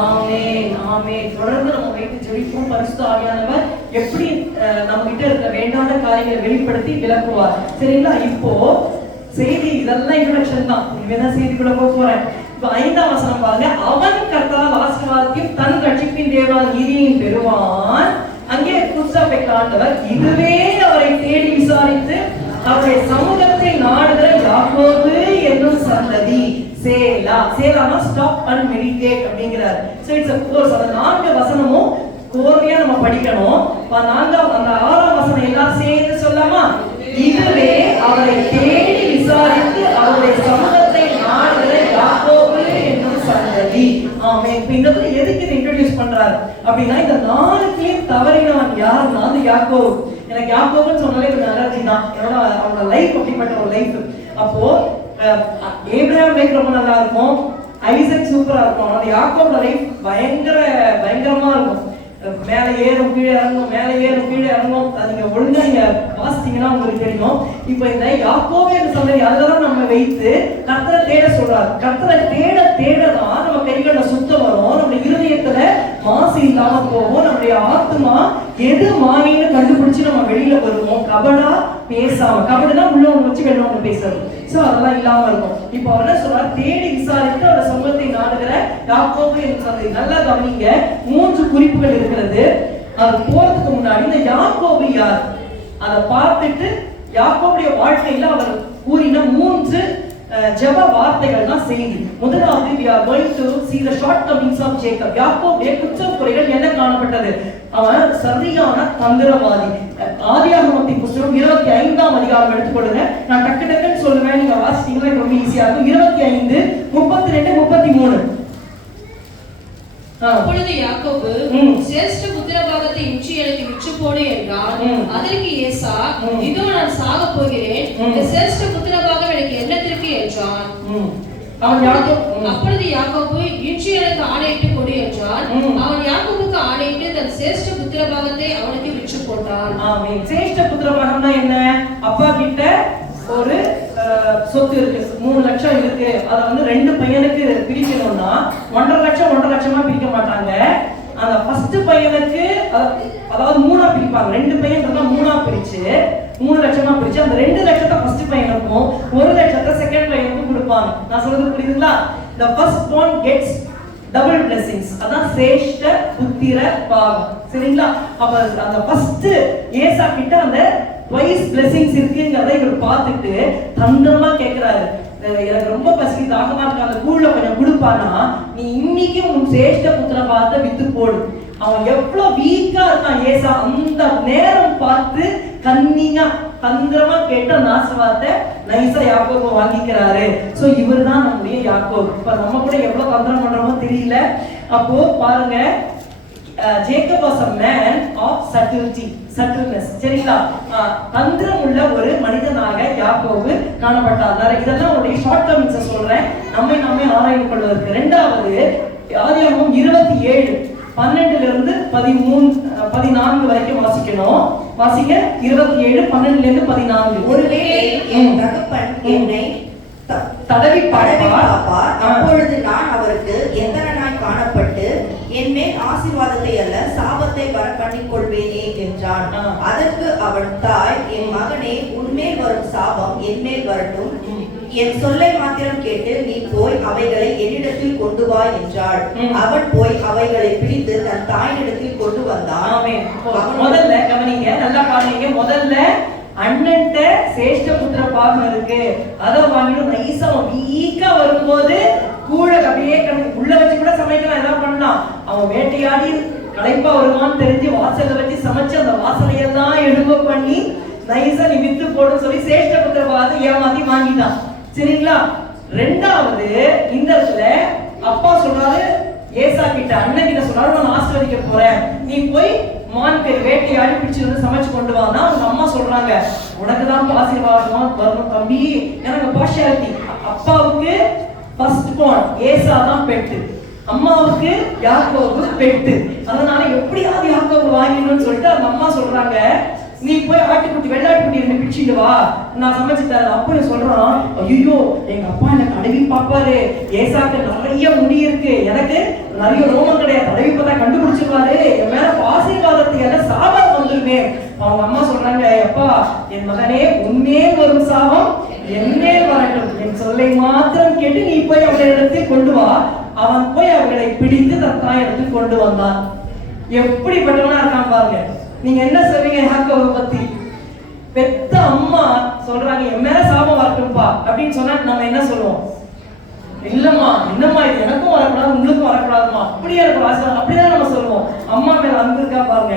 ஆமென் ஆமென். தொடர்ந்து நம்ம வைத்து ஜெபிப்போம். பரிசுத்த ஆவியானவர் எப்படி நம்ம கிட்ட இருக்க வேண்டாத காரியங்களை வெளிப்படுத்தி விளக்குவார். சரிங்களா? இப்போ செய்தி இதெல்லாம் இன்ட்ரோடக்ஷன் தான். இனிமேதான் செய்திக்குள்ள போக போறேன். இப்ப 5ஆம் வசனம் பாருங்க. அவன் கர்த்தரால் ஆசீர்வாதத்தையும் தன் ரட்சிப்பின் தேவனால் நீதியையும் பெறுவான். அங்கே குஸ்தபைக்கு ஆண்டவர் இதுவே அவரை தேடி விசாரித்து அவருடைய சமூகத்தை நாடுகிற யாக்கோபு என்னும் சந்ததி. சேலா. சேலானா ஸ்டாப் அண்ட் மெடிடேட் அப்படிங்கிறார். So it's a course. அந்த 4 வசனமும் கோர்வையா நம்ம படிக்கணும். அந்த 6ஆம் வசனம் எல்லாம் சேர்ந்து சொல்லாமா? இதுவே அவரை தேடி விசாரித்து அவருடைய சமூகத்தை நாடுகிற யாக்கோபு என்னும் சந்ததி. ஆமென். இப்போ இந்த எதுக்கு இதை இன்ட்ரோடியூஸ் பண்றாரு அப்படின்னா, இந்த 4க்கையும் தவறினவன் யாருன்னா அது யாக்கோபு. எனக்கு யாக்கோபுன்னு சொன்னாலே கொஞ்சம் அலர்ஜி தான். என்னோட அவனோட லைஃப் அப்படிப்பட்ட ஒரு லைஃப். அப்போ ஏப்ரஹாம் லைஃப் ரொம்ப நல்லா இருக்கும், ஐசக் சூப்பரா இருக்கும். அந்த யாக்கோபோட லைஃப் பயங்கரமா இருக்கும். மேலே ஏறும் கீழே இறங்கும், மேலே ஏறும் கீழே இறங்கும். அது நீங்க ஒழுங்கா நீங்க வாசித்தீங்கன்னா உங்களுக்கு தெரியும். இப்போ இந்த யாக்கோபு சந்ததி அதெல்லாம் நம்ம வைத்து கர்த்தரை தேட சொல்றாரு. கர்த்தரை தேடதான் நம்ம கைகள்ல சுத்தம் வரும், நம்ம இருதயத்துல மாசு இல்லாம போகும், நம்முடைய ஆத்மா எது மாயின்னு கண்டுபிடிச்சு நம்ம வெளியில வருவோம். கபடா பேசாம, கபடுனா உள்ளவங்க வச்சு வெளியவங்க பேசுறது. சோ அதெல்லாம் இல்லாம இருக்கும். இப்போ அவர் என்ன சொல்றாரு? தேடி விசாரித்து அவரோட சமூகத்தை நாடுகிற யாக்கோபு என்னும் சந்ததி. நல்லா கவனிங்க, 3 குறிப்புகள் இருக்கிறது. அது போறதுக்கு முன்னாடி இந்த யாக்கோபு யார் அதை பார்த்துட்டு யாக்கோபுடைய வாழ்க்கையில அவர் கூறின 3 ஜெப வார்த்தைகள் தான் செய்தி. முதலாவது we are going to see the shortcomings of Jacob. யாக்கோபுடைய குற்றக்குறைகள் என்ன காணப்பட்டது? அவன் சரியான தந்திரவாதி. ஆதியாகமத்தின் புத்தகம் 25ஆம் அதிகாரம் எடுத்துக்கொள்ளுங்க. நான் டக்குன்னு சொல்லுவேன், நீங்க வாசிச்சீங்கன்னா ரொம்ப ஈஸியா இருக்கும். 25, 32, 33. அப்பொழுது யாக்கோபு சிரேஷ்ட புத்திரபாகத்தை இன்றி எனக்கு விற்று போடு என்றான். அதற்கு ஏசா, இதோ நான் சாக போகிறேன், இந்த சிரேஷ்ட புத்திரபாகம் எனக்கு என்னத்திற்கு என்றான். அப்பொழுது யாக்கோபு இன்றி எனக்கு ஆணையிட்டு கொடு என்றான். அவன் யாக்கோபுக்கு ஆணையிட்டு தன் சிரேஷ்ட புத்திரபாகத்தை அவனுக்கு விற்று போட்டான். ஆமென். சிரேஷ்ட புத்திரபாகம்னா என்ன? அப்பா கிட்ட ஒரு சொத்து இருக்கு, 3 லட்சம் இருக்கு. அதை வந்து 2 பையனுக்கு பிரிக்கணும்னா 1.5 லட்சமா பிரிக்க மாட்டாங்க. அந்த ஃபர்ஸ்ட் பையனுக்கு அதாவது 3ஆ பிரிப்பாங்க. 2 பையன் இருந்தா 3ஆ பிரிச்சு 3 லட்சமா பிரிச்சு அந்த 2 லட்சத்தை ஃபர்ஸ்ட் பையனுக்கும் 1 லட்சத்தை செகண்ட் பையனுக்கும் கொடுப்பாங்க. நான் சொல்றது புரியுதுங்களா? the first born gets double blessings. அதான் சேஷ்ட புத்திர பாகம். சரிங்களா? அப்ப அந்த ஃபர்ஸ்ட் ஏசா கிட்ட அந்த twice blessings இருக்குங்கறதை இவர் பார்த்துட்டு தந்திரமா கேக்குறாரு. எனக்கு ரொம்ப பசி தாகமா இருக்கு, அந்த கூழ்ல கொஞ்சம் கொடுப்பானா, நீ இன்னைக்கு உன் சேஷ்ட புத்திர பார்த்து வித்து போடு. அவன் எவ்வளவு வீக்கா இருக்கான் ஏசா. அந்த நேரம் பார்த்து கன்னிங்கா தந்திரமா கேட்ட ஆசீர்வாதத்தை நைசா யாக்கோபு வாங்கிக்கிறாரு. சோ இவர்தான் நம்முடைய யாக்கோபு. இப்ப நம்ம கூட எவ்வளவு தந்திரம் பண்றோமோ தெரியல. அப்போ பாருங்க, Jacob was a man of subtleness. சரிங்களா? தந்திரம் உள்ள ஒரு மனிதனாக யாக்கோபு காணப்பட்டார். இதெல்லாம் ஒரு ஷார்ட் கமிங்ஸ் சொல்றேன், நம்மை ஆராய்ந்து கொள்வதற்கு. இரண்டாவது ஆதியாகமம் 27, 12 இருந்து 14 வரைக்கும் வாசிக்கணும். வாசிங்க. 27, 12 இருந்து 14. ஒருவேளை என் தகப்பன் என்னை தடவி பார்ப்பார், அப்பொழுது நான் அவருக்கு எத்தனாய் காணப்பட்டு என் மேல் ஆசீர்வாதத்தை அல்ல சாபத்தை வர பண்ணிக் கொள்வேனே என்றான். அதற்கு அவன் தாய், என் மகனே, உன்மேல் வரும் சாபம் என் மேல் வரட்டும், என் சொல்லை மாத்திரம் கேட்டு நீ போய் அவைகளை என்னிடத்தில் கொண்டு வா என்றாள். அவன் போய் அவைகளை பிடித்து தன் தாயினிடத்தில் கொண்டு வந்தான். முதல்ல கவனிங்க, நல்லா பாருங்க. முதல்ல அண்ணன்ட்ட சேஷ்ட புத்திர பாகம் இருக்கு, அதை வாங்கிட்டு நைசா வீக்கா வரும்போது கூட அப்படியே உள்ள வச்சு கூட சமைக்கலாம், எதாவது பண்ணலாம். அவன் வேட்டையாடி களைப்பா வருவான்னு தெரிஞ்சு வாசல்ல வச்சு சமைச்சு அந்த வாசலையெல்லாம் எடுக்க பண்ணி நைசா நீ வித்து போடுன்னு சொல்லி சேஷ்ட புத்திர பாகத்தை ஏமாத்தி வாங்கிட்டான். சரிங்களா? ரெண்டாவது இந்த இடத்துல அப்பா சொல்றாரு ஏசா கிட்ட, அண்ணன் கிட்ட சொல்றாரு, நான் ஆசீர்வதிக்க போறேன், நீ போய் மான்கறி வேட்டையாடி பிடிச்சு வந்து சமைச்சு கொண்டு வானா. அவங்க அம்மா சொல்றாங்க, உனக்குதான் ஆசீர்வாதம் வரணும் தம்பி, எனக்கு பார்ஷியாலிட்டி. அப்பாவுக்கு ஃபர்ஸ்ட் born ஏசா தான் பெட்டு, அம்மாவுக்கு யாக்கோபு பெட்டு. அதனால எப்படியாவது யாக்கோபு வாங்கிடணும்னு சொல்லிட்டு அந்த அம்மா சொல்றாங்க, நீ போய் ஆட்டுக்குட்டி வெள்ளாட்டுக்குட்டி ரெண்டு பிடிச்சிட்டு வா, நான் சமைச்சு தரேன். அப்போ சொல்றான், ஐயோ எங்க அப்பா என்ன தடவி பாப்பாரு, ஏசாக்கு நிறைய முடி இருக்கு, எனக்கு நிறைய ரோமம் கிடையாது, தடவி பார்த்தா கண்டுபிடிச்சிருவாரு, என் மேல ஆசீர்வாதத்தை எல்லாம் சாபம் வந்துருமே. அவங்க அம்மா சொல்றாங்க, அப்பா என் மகனே உன்மேல் வரும் சாபம் என்மேல் வரட்டும், என் சொல்லை மாத்திரம் கேட்டு நீ போய் அவனை இடத்தில் கொண்டு வா. அவன் போய் அவர்களை பிடித்து தன் தாயிடத்தில் கொண்டு வந்தான். எப்படிப்பட்டவனா இருக்கான் பாருங்க. நீங்க என்ன சொல்றீங்க யாக்கோபை பத்தி? பெத்த அம்மா சொல்றாங்க என் மேல சாபம் வரட்டும்பா அப்படின்னு சொன்னா நம்ம என்ன சொல்லுவோம்? இல்லம்மா என்னம்மா இது எனக்கும் வரக்கூடாது உங்களுக்கும் வரக்கூடாதுமா, அப்படியே இருக்கும் அப்படிதான் நம்ம சொல்லுவோம். அம்மா மேல அன்பு இருக்கா பாருங்க.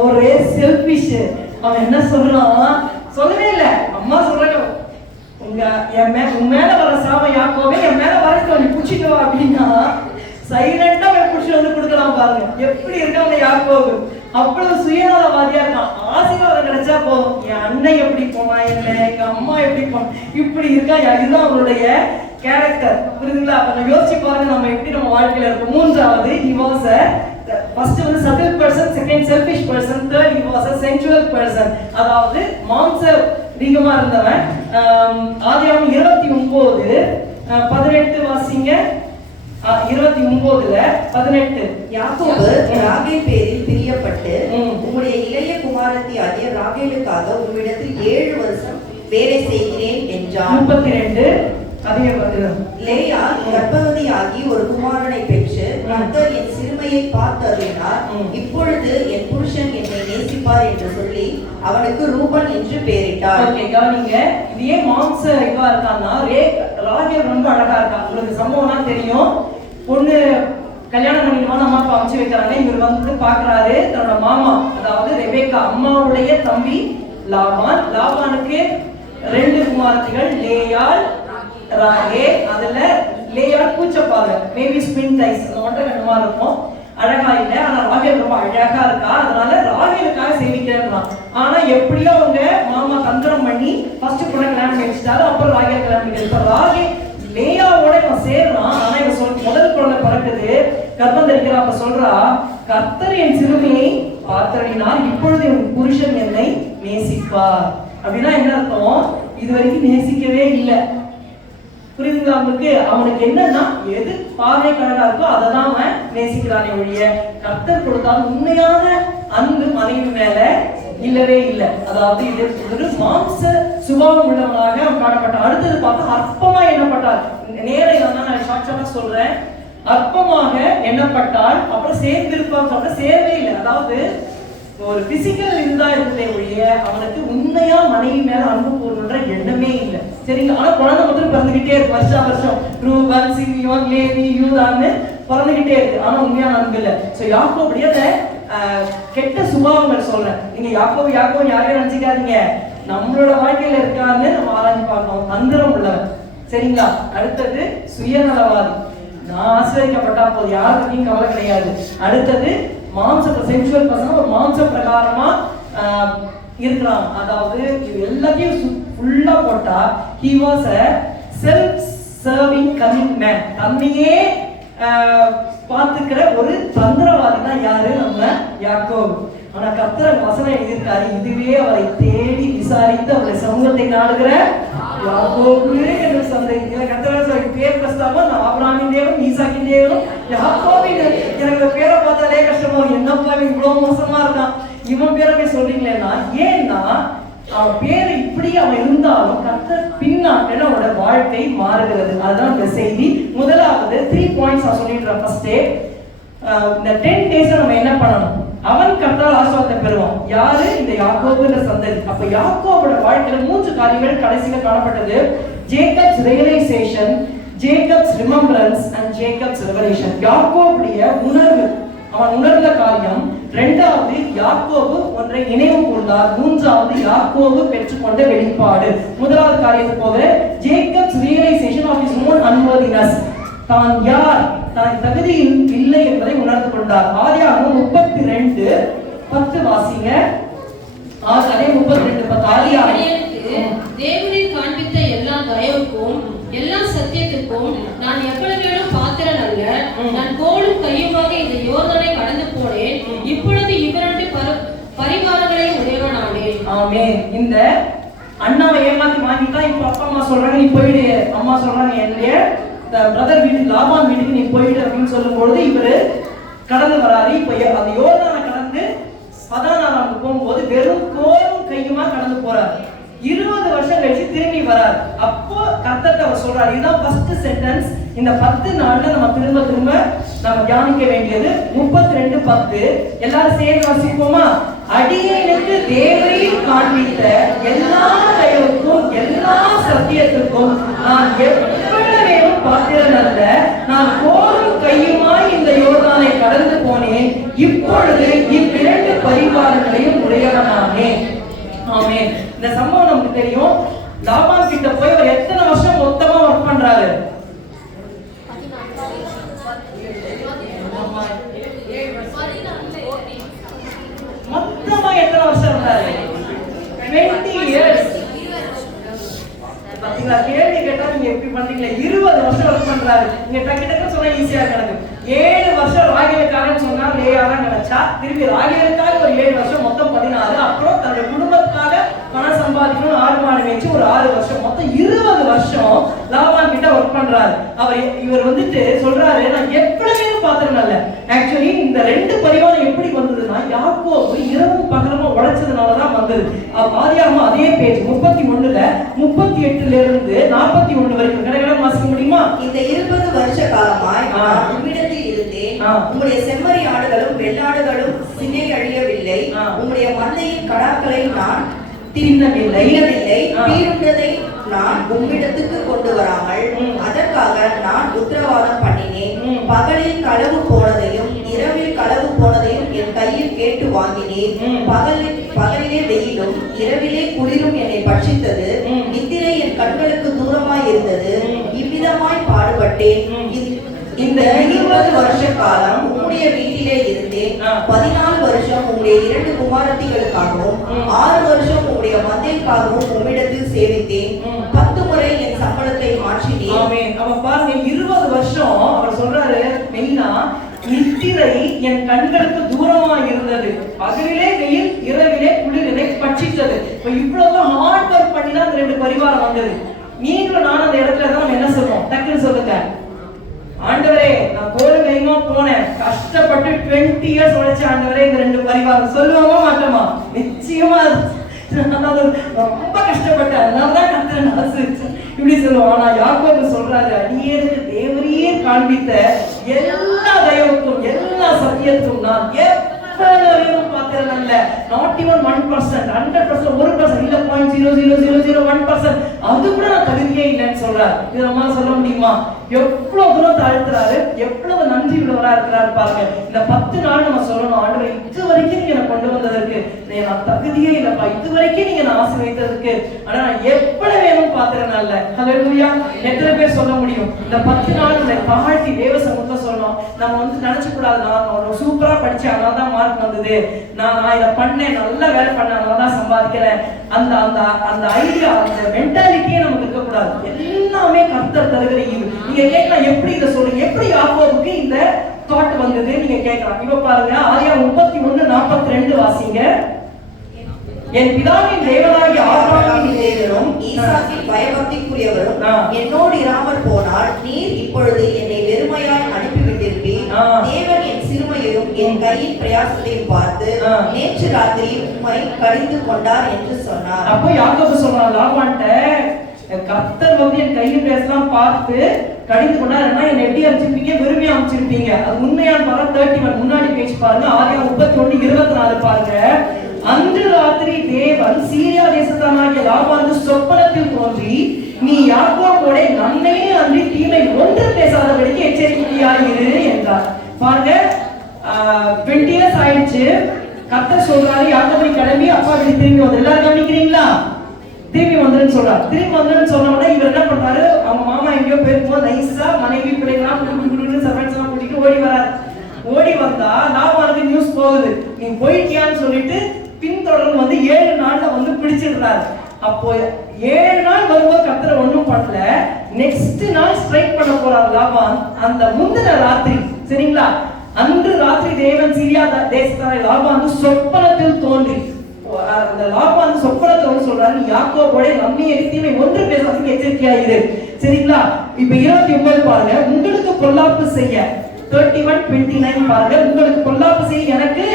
ஒரே செல்பிஷ். அவன் என்ன சொல்றான்? சொல்லவே இல்லை. அம்மா சொல்றாங்க உன் மேல வர சாபம் யாக்கோபே என் மேல வரட்டும், நீ புடிச்சிட்டு வா அப்படின்னா சைலண்டா புடிச்சு வந்து கொடுக்கலாம் பாருங்க. எப்படி இருக்காங்க யாக்கோபு, அவ்வளவு சுயநலவாதியா இருக்கான். ஆசீர்வாதம் கிடைச்சா போதும், என் அண்ணன் எப்படி போனா என்ன, எங்க அம்மா எப்படி போனா, இப்படி இருக்கா. இதுதான் அவருடைய கேரக்டர். புரியுதுங்களா? கொஞ்சம் யோசிச்சு பாருங்க நம்ம எப்படி நம்ம வாழ்க்கையில இருக்கும். மூன்றாவது, he was a ஃபர்ஸ்ட் வந்து subtle person, second selfish person, third he was a sensual person. அதாவது மாம்ச அதிகமா இருந்தவன். ஆதியாகமம் 29:18 வாசிங்க. 29:18 யாக்கோபு ராகேல் பேரில் பிரியப்பட்டு உம்முடைய இளைய குமாரத்தி ஆகிய ராகேலுக்காக உம்மிடத்தில் 7 வருஷம் வேலை செய்கிறேன் என்றான். 32 அதே லேயா கர்ப்பவதியாகி ஒரு குமாரனை பெற்று கர்த்தர் என் சிறுமையை பார்த்தருளினார், இப்பொழுது என் புருஷன் என்னை நேசிப்பார் என்று சொல்லி அவனுக்கு ரூபன் என்று பெயரிட்டார். ஓகே, கவனிங்க. இது ஏன் மாம்ச இதுவா இருக்கான்னா, ராகேல் ரொம்ப அழகா இருக்கா. உங்களுக்கு சம்பவம்லாம் தெரியும். பொண்ணு கல்யாணம் பண்ணிடுவான்னு அம்மா அப்பா அமைச்சு வைக்கிறாங்க. இவர் வந்து பாக்குறாரு தன்னோட மாமா, அதாவது ரெபேக்கா அம்மாவுடைய தம்பி லாபான். லாபானுக்கு 2 குமாரத்திகள், லேயாள் ராகேல். அதுல லேயாள் பூச்சப்பாங்க, மேபி ஸ்பின் டைஸ், அந்த மட்டும் 2 மாதிரி இருக்கும். அழகா இல்லை, ஆனா ராகேல் ரொம்ப அழகா இருக்கா. அதனால ராகேலுக்காக சேவிக்கிறான். ஆனா எப்படியோ அவங்க மாமா தந்திரம் பண்ணி ஃபர்ஸ்ட் பொண்ணை கல்யாணம் வச்சுட்டாரு, அப்புறம் ராகேல் கல்யாணம் பண்ணி. ராகேல் லேயாவோட இவன் சேர்றான். ஆனா இவன் முதல் குழந்தை பிறக்குது, கர்ப்பம் தரிக்கிறா. அப்ப சொல்றா, கர்த்தர் என் சிறுமியை பார்த்தறினார், இப்பொழுது என் புருஷன் என்னை நேசிப்பார். அப்படின்னா என்ன அர்த்தம்? இது வரைக்கும் நேசிக்கவே இல்லை. புரியுதுங்களா உங்களுக்கு? அவனுக்கு என்னன்னா எது பார்வை கழகா இருக்கோ அதை தான் அவன் நேசிக்கிறானே ஒழிய கர்த்தர் கொடுத்தால் உண்மையான அன்பு மனைவி மேல இல்லவே இல்லை. அதாவது இது ஒரு மாம்ச சுபாவம் உள்ளவனாக அவன் காணப்பட்டான். அடுத்தது பார்த்தா அற்பமா எண்ணப்பட்டார். நேரம் நான் சாட்சியா சொல்றேன், அற்பமாக எண்ணப்பட்டால். அப்புறம் சேர்ந்திருப்பான் சொல்ற சேரவே இல்லை. அதாவது ஒரு பிசிக்கல் இருந்தா இருந்தே ஒழிய அவனுக்கு உண்மையா மனைவி மேல அன்பு கூறணுன்ற எண்ணமே இல்லை. சரிங்களா? ஆனா குழந்தை முதல்ல பிறந்துகிட்டே இருக்கு, வருஷம் ரூபன், சிமியோன், லேவி, யூதான்னு பிறந்துகிட்டே இருக்கு. ஆனா உண்மையான அன்பு இல்லை. சோ யாக்கோபுடைய கெட்ட சுபாவங்கள் சொல்றேன். நீங்க யாக்கோபு யாரையும் நினைச்சுக்காதீங்க, நம்மளோட வாழ்க்கையில இருக்கான்னு நம்ம ஆராய்ச்சி பார்க்கணும். தந்திரம் உள்ளவன். சரிங்களா? அடுத்தது சுயநலவாதி. நான் ஆசிரியப்பட்டா போது யாரை பத்தியும் கவலை கிடையாது. அடுத்தது மாம்ச சென்சுவல் பர்சன், ஒரு மாம்ச பிரகாரமா இருக்கிறான். அதாவது எல்லாத்தையும் ஃபுல்லா போட்டா he was a self serving commitment. தன்னையே பார்த்துக்கிற ஒரு தந்திரவாதி தான் யாரு? நம்ம யாக்கோபு. ஆனா கர்த்தர் வசனம் எழுதியிருக்காரு, இதுவே அவரை தேடி விசாரித்து அவரை சமூகத்தை நாடுகிற யாக்கோபு என்று சந்தேகிக்கிற கர்த்தர் பேர் கஷ்டமா. நான் ஆபிரகாமின் தேவன், ஈசாக்கின் தேவன், யாக்கோபின். எனக்கு பேரை பார்த்தாலே கஷ்டமா, என்னப்பா இவ்வளவு மோசமா இருக்கான், இவன் பேரை போய் சொல்றீங்களேன்னா. ஏன்னா அவன் பேரு இப்படி அவன் இருந்தாலும் கர்த்தர் பின்னாட்கள் அவனோட வாழ்க்கை மாறுகிறது. அதுதான் இந்த செய்தி. முதலாவது 3 பாயிண்ட்ஸ் நான் சொல்லிடுறேன். ஃபர்ஸ்ட், இந்த 10 டேஸ் நம்ம என்ன பண்ணணும்? அவன் கர்த்தரால் ஆசீர்வாதத்தை பெறுவான். யாரு? இந்த யாக்கோபுன்ற சந்ததி. அப்ப யாக்கோபோட வாழ்க்கையில 3 காரியங்கள் கடைசியில காணப்பட்டது. Jacob's realisation, Jacob's remembrance and Jacob's revelation. யாக்கோபுடைய உணர்வு, அவன் உணர்ந்த காரியம். இரண்டாவது, யாக்கோபு ஒன்றை நினைவு கூர்ந்தார். மூன்றாவது, யாக்கோபு பெற்றுக்கொண்ட வெளிப்பாடு. முதலாவது காரியத்துக்கு போக, Jacob's realisation of his own unworthiness. தான் யார், தனக்கு தகுதி இல்லை என்பதை உணர்ந்து கொண்டார். ஆதியாகமம் 32:10 வாசிங்க. அதே 32:10. ஆதியாகமம் தேவனை காண்பித்த எல்லா தயவுக்கும் எல்லா சத்தியத்துக்கும் நான் எவ்வளவேனும் பாத்திரன் அல்ல. நான் கோலும் கையுமாக இந்த யோர்தானை கடந்து போனேன். இப்பொழுது இவரண்டு பரிவாரங்களை உடையவனானேன். அண்ணாவை ஏமாத்தி வாங்கிட்டா இப்ப அப்பா அம்மா சொல்றாங்க நீ போயிடு, அம்மா சொல்றாங்க என்னுடைய பிரதர் வீட்டுக்கு லாபான் வீட்டுக்கு நீ போயிடு அப்படின்னு சொல்லும் பொழுது இவரு கடந்து வராரு. இப்ப அந்த யோர்தானை கடந்து பதானாராமுக்கு போகும்போது வெறும் கோலும் கையுமா கடந்து போறாரு. 20 வருஷம் கழிச்சு திரும்பி வராரு. அப்போ கர்த்தர் அவர் சொல்றாரு, இதுதான் ஃபர்ஸ்ட் சென்டென்ஸ். இந்த 10 நாள்ல நம்ம திரும்ப நம்ம தியானிக்க வேண்டியது 32:10. எல்லாரும் சேர்ந்து வாசிப்போமா? அடியேனுக்கு தேவரீர் காண்பித்த எல்லா தயவுக்கும் எல்லா சத்தியத்துக்கும் நான் எவ்வளவேனும் பாத்திரன் அல்ல, நான் கோலும் கையுமாய் இந்த யோர்தானை கடந்து போனேன், இப்பொழுது இவ்விரண்டு பரிவாரங்களையும் உடையவனானேன். ஆமென். இந்த சம்பவம் நமக்கு தெரியும். லாபான் கிட்ட போய் அவர் எத்தனை வருஷம் மொத்தமா ஒர்க் பண்றாரு? மொத்தமா எத்தனை வருஷம் இருந்தாரு? 20 years. பாத்தீங்களா? கேள்வி கேட்டா நீங்க எப்படி பண்றீங்க? 20 வருஷம் ஒர்க் பண்றாரு. நீங்க டக்கு சொன்னா ஈஸியா கிடக்கு. 7 வருஷம் ராகேலுக்காக சொன்னா லேயாரா நினைச்சா, திருப்பி ராகேலுக்காக ஒரு 7 வருஷம், மொத்தம் 14. அப்புறம் தன்னுடைய குடும்பத்துக்காக பணம் சம்பாதிக்கணும், 6 மாடு மேய்ச்சி ஒரு 6 வருஷம், மொத்தம் 20 வருஷம் லாபான் கிட்ட ஒர்க் பண்றாரு. இவர் வந்துட்டு சொல்றாரு, நான் எப்பவுமே பாத்திரனால. ஆக்சுவலி இந்த 2 பரிவாரம் எப்படி வந்ததுன்னா, யாக்கோபு இரவும் பகலுமா உழைச்சதுனாலதான் வந்தது. ஆதியாகமம் அதே பேஜ் 31ல 38ல இருந்து 41 வரைக்கும் கடகடம் வாசிக்க முடியுமா? இந்த 20 வருஷ காலமாய் நான் உம்மிடத்தில் இருந்தேன், உம்முடைய செம்மறி ஆடுகளும் வெள்ளாடுகளும் சினை அழியவில்லை, உம்முடைய மந்தையின் கடாக்களை நான் தின்னவில்லை, தீருண்டதை நான் உம்மிடத்துக்கு கொண்டு வராமல் அதற்காக நான் உத்தரவாதம் பண்ணினேன். பகலில் களவு போனதையும் இரவில் களவு போனதையும் என் கையில் கேட்டு வாங்கினேன். பகலிலே வெயிலும் இரவிலே குளிரும் என்னை பட்சித்தது, நித்திரை என் கண்களுக்கு தூரமாய் இருந்தது. இவ்விதமாய் பாடுபட்டேன். இந்த 20 வருஷ காலம் உம்முடைய வீட்டிலே இருந்தேன். 14 வருஷம் உம்முடைய 2 குமாரத்திகளுக்காகவும் 6 வருஷம் உம்முடைய மந்தைக்காகவும் உம்மிடத்தில் சேவித்தேன். 10 முறை என் சம்பளத்தை மாற்றினேன். ஆமென். அவ பாருங்க, 20 வருஷம் அவர் சொல்றாரு, மெயினா நித்திரை என் கண்களுக்கு தூரமா இருந்தது, பகலிலே வெயில் இரவிலே குளிர் என்னை பட்சித்தது. இப்ப இவ்வளவு ஹார்ட் ஒர்க் பண்ணி தான் அந்த 2 பரிவாரம் வந்தது. நீங்களும் நானும் அந்த இடத்துல தான் நம்ம என்ன சொல்றோம்? டக்குன்னு சொல்லுங்க, ஆண்டவரே நான் கோயில் கைமா போனேன், கஷ்டப்பட்டு 20 இயர்ஸ் உழைச்ச ஆண்டவரே இந்த 2 பரிவாரம். சொல்லுவோமா மாட்டோமா? நிச்சயமா ரொம்ப கஷ்டப்பட்டேன், அதனாலதான் கர்த்தர் ஆசீர்வதிச்சார் இப்படி சொல்லுவோம். ஆனா யாக்கோபு சொல்றாரு, அடியேனுக்கு தேவரீர் காண்பித்த எல்லா தயவுக்கும் எல்லா சத்தியத்துக்கும் நான் எவ்வளவு பாத்திரம் அல்ல. நாட் ஈவன் 1%, 100%, 1% இல்ல 0.00001%, அது கூட நான் தகுதியே இல்லைன்னு சொல்றாரு. இது நம்மளால சொல்ல முடியுமா? எவ்வளவு தூரம் தாழ்த்துறாரு, எவ்வளவு நன்றி உள்ளவரா இருக்கிறாரு பாருங்க. இந்த 10 நாள் நம்ம சொல்லணும், ஆண்டவரே இது வரைக்கும் நீங்க நான் கொண்டு வந்ததற்கு நான் தகுதியே இல்லப்பா, இது வரைக்கும் நீங்க நான் ஆசீர்வதித்ததற்கு, ஆனா நான் எவ்வளவு வேணும் பாத்திரம் அல்ல. ஹல்லேலூயா. எத்தனை பேர் சொல்ல முடியும்? இந்த 10 நாள் இந்த பாட்டி தேவ சமூகத்தை சொல்லணும். நம்ம வந்து நினைச்ச கூடாது, நான் சூப்பரா படிச்சேன் அதனால தான் மார்க் வந்தது, நான் இதை பண்ணேன், நல்ல வேலை பண்ணேன் அதனால தான் சம்பாதிக்கிறேன், அந்த அந்த அந்த ஐடியா, அந்த மென்டாலிட்டியே நமக்கு இருக்கக்கூடாது. எல்லாமே கர்த்தர் தருகிற ஈவு. நீங்க கேட்கலாம், எப்படி இதை சொல்றீங்க, எப்படி யாக்கோபுக்கு இந்த தாட் வந்தது நீங்க கேட்கலாம். இப்ப பாருங்க, ஆதியாகமம் 31:42 வாசிங்க. என் பிதாவின் தேவனாகிய ஆபிரகாமின் தேவனும் ஈசாக்கின் பயபக்திக்குரியவரும் என்னோடு இராமல் போனால் நீர் இப்பொழுது என்னை வெறுமையாய் அனுப்பிவிட்டிருப்பீர். தேவன் என் சிறுமையையும் என் கையின் பிரயாசத்தையும் பார்த்து நேற்று ராத்திரி உம்மை கடிந்து கொண்டார் என்று சொன்னார். அப்போ யாக்கோபு சொல்றான் லாபான்ட்ட, கர்த்தர் வந்து என் கையின் பிரயாசம் பார்த்து கடிந்து கொண்டாருன்னா என்னை எப்படி அமைச்சிருப்பீங்க? வெறுமையா அமைச்சிருப்பீங்க. அது உண்மையான பாருங்க 31 முன்னாடி பேச்சு பாருங்க. ஆதியாகமம் 31:24 பாருங்க. அன்று ராத்திரி தேவன் சீரியா தேசத்தானாகிய லாபானுக்கு சொப்பனத்தில் தோன்றி, நீ யாக்கோபோட நன்மையே அன்றி தீமை ஒன்று பேசாதபடிக்கு எச்சரிக்கையாயிரு என்றார். பாருங்க, 20 years ஆயிடுச்சு. கர்த்தர் சொல்றாரு, யாக்கோபை கிளம்பி அப்பா வீட்டு திரும்பி வந்து, எல்லாரும் கவனிக்கிறீங்களா? திரும்பி வந்துன்னு சொல்றாரு. திரும்பி வந்துன்னு சொன்ன உடனே இவர் என்ன பண்றாரு, அவங்க மாமா எங்கேயோ போயிருக்கும்போது நைஸா மனைவி பிள்ளைங்களாம் சர்வன்ஸ் எல்லாம் கூட்டிட்டு ஓடி வராரு. ஓடி வந்தா லாபானுக்கு நியூஸ் போகுது, நீ போயிட்டியான்னு சொல்லிட்டு பின்தொடர்ந்து வந்து 7 நாள்ல வந்து பிடிச்சிடுறாரு. அப்போ 7 நாள் வரும்போது கர்த்தர் ஒண்ணும் பண்ணல. நெக்ஸ்ட் நாள் ஸ்ட்ரைக் பண்ண போறார் லாபான். அந்த முந்தின ராத்திரி, சரிங்களா, அன்று ராத்திரி தேவன் சீரியா தேசத்தாரை லாபானுக்கு சொப்பனத்தில் தோன்றி, அந்த லாபான் சொப்பனத்துல வந்து சொல்றாரு, நீ யாக்கோபோட நன்மையை தீமை ஒன்று பேசாதீங்க, எச்சரிக்கையா இரு. சரிங்களா? இப்ப 29 பாருங்க, உங்களுக்கு பொல்லாப்பு செய்ய 31:29 பாருங்க, உங்களுக்கு பொல்லாப்பு செய்ய எனக்கு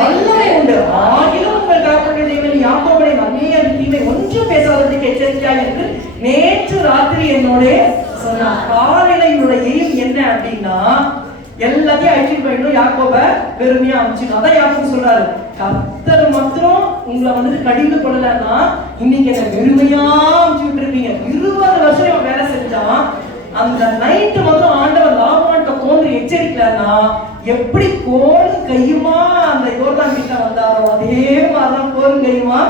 வல்லமை உண்டு, ஆகிலும் உங்கள் தகப்பனுடைய தேவன் யாக்கோபோட நன்மையை தீமை ஒன்று பேசாததுக்கு எச்சரிக்கையா இருக்கு. நேற்று ராத்திரி என்னோட சொன்ன காலையினுடைய எய்ம் என்ன அப்படின்னா, எல்லாத்தையும் அழிச்சிட்டு போயிடும், யாக்கோப வெறுமையா அனுப்பிச்சிடும். அதான் யாக்கோபு சொல்றாரு, கர்த்தர் மாத்திரம் உங்களை வந்துட்டு கடிந்து கொள்ளலன்னா இன்னைக்கு என்ன வெறுமையா அனுப்பிச்சு விட்டுருப்பீங்க. 20 வருஷம் இவன் வேலை செஞ்சான். அந்த நைட்டு வந்து ஆண்டவர் லாபான்கிட்ட தோன்றி எச்சரிக்கலன்னா எப்படி கோலும் கையுமா அந்த யோர்தான் கிட்ட வந்தாரோ அதே மாதிரிதான் கோலும் கையுமா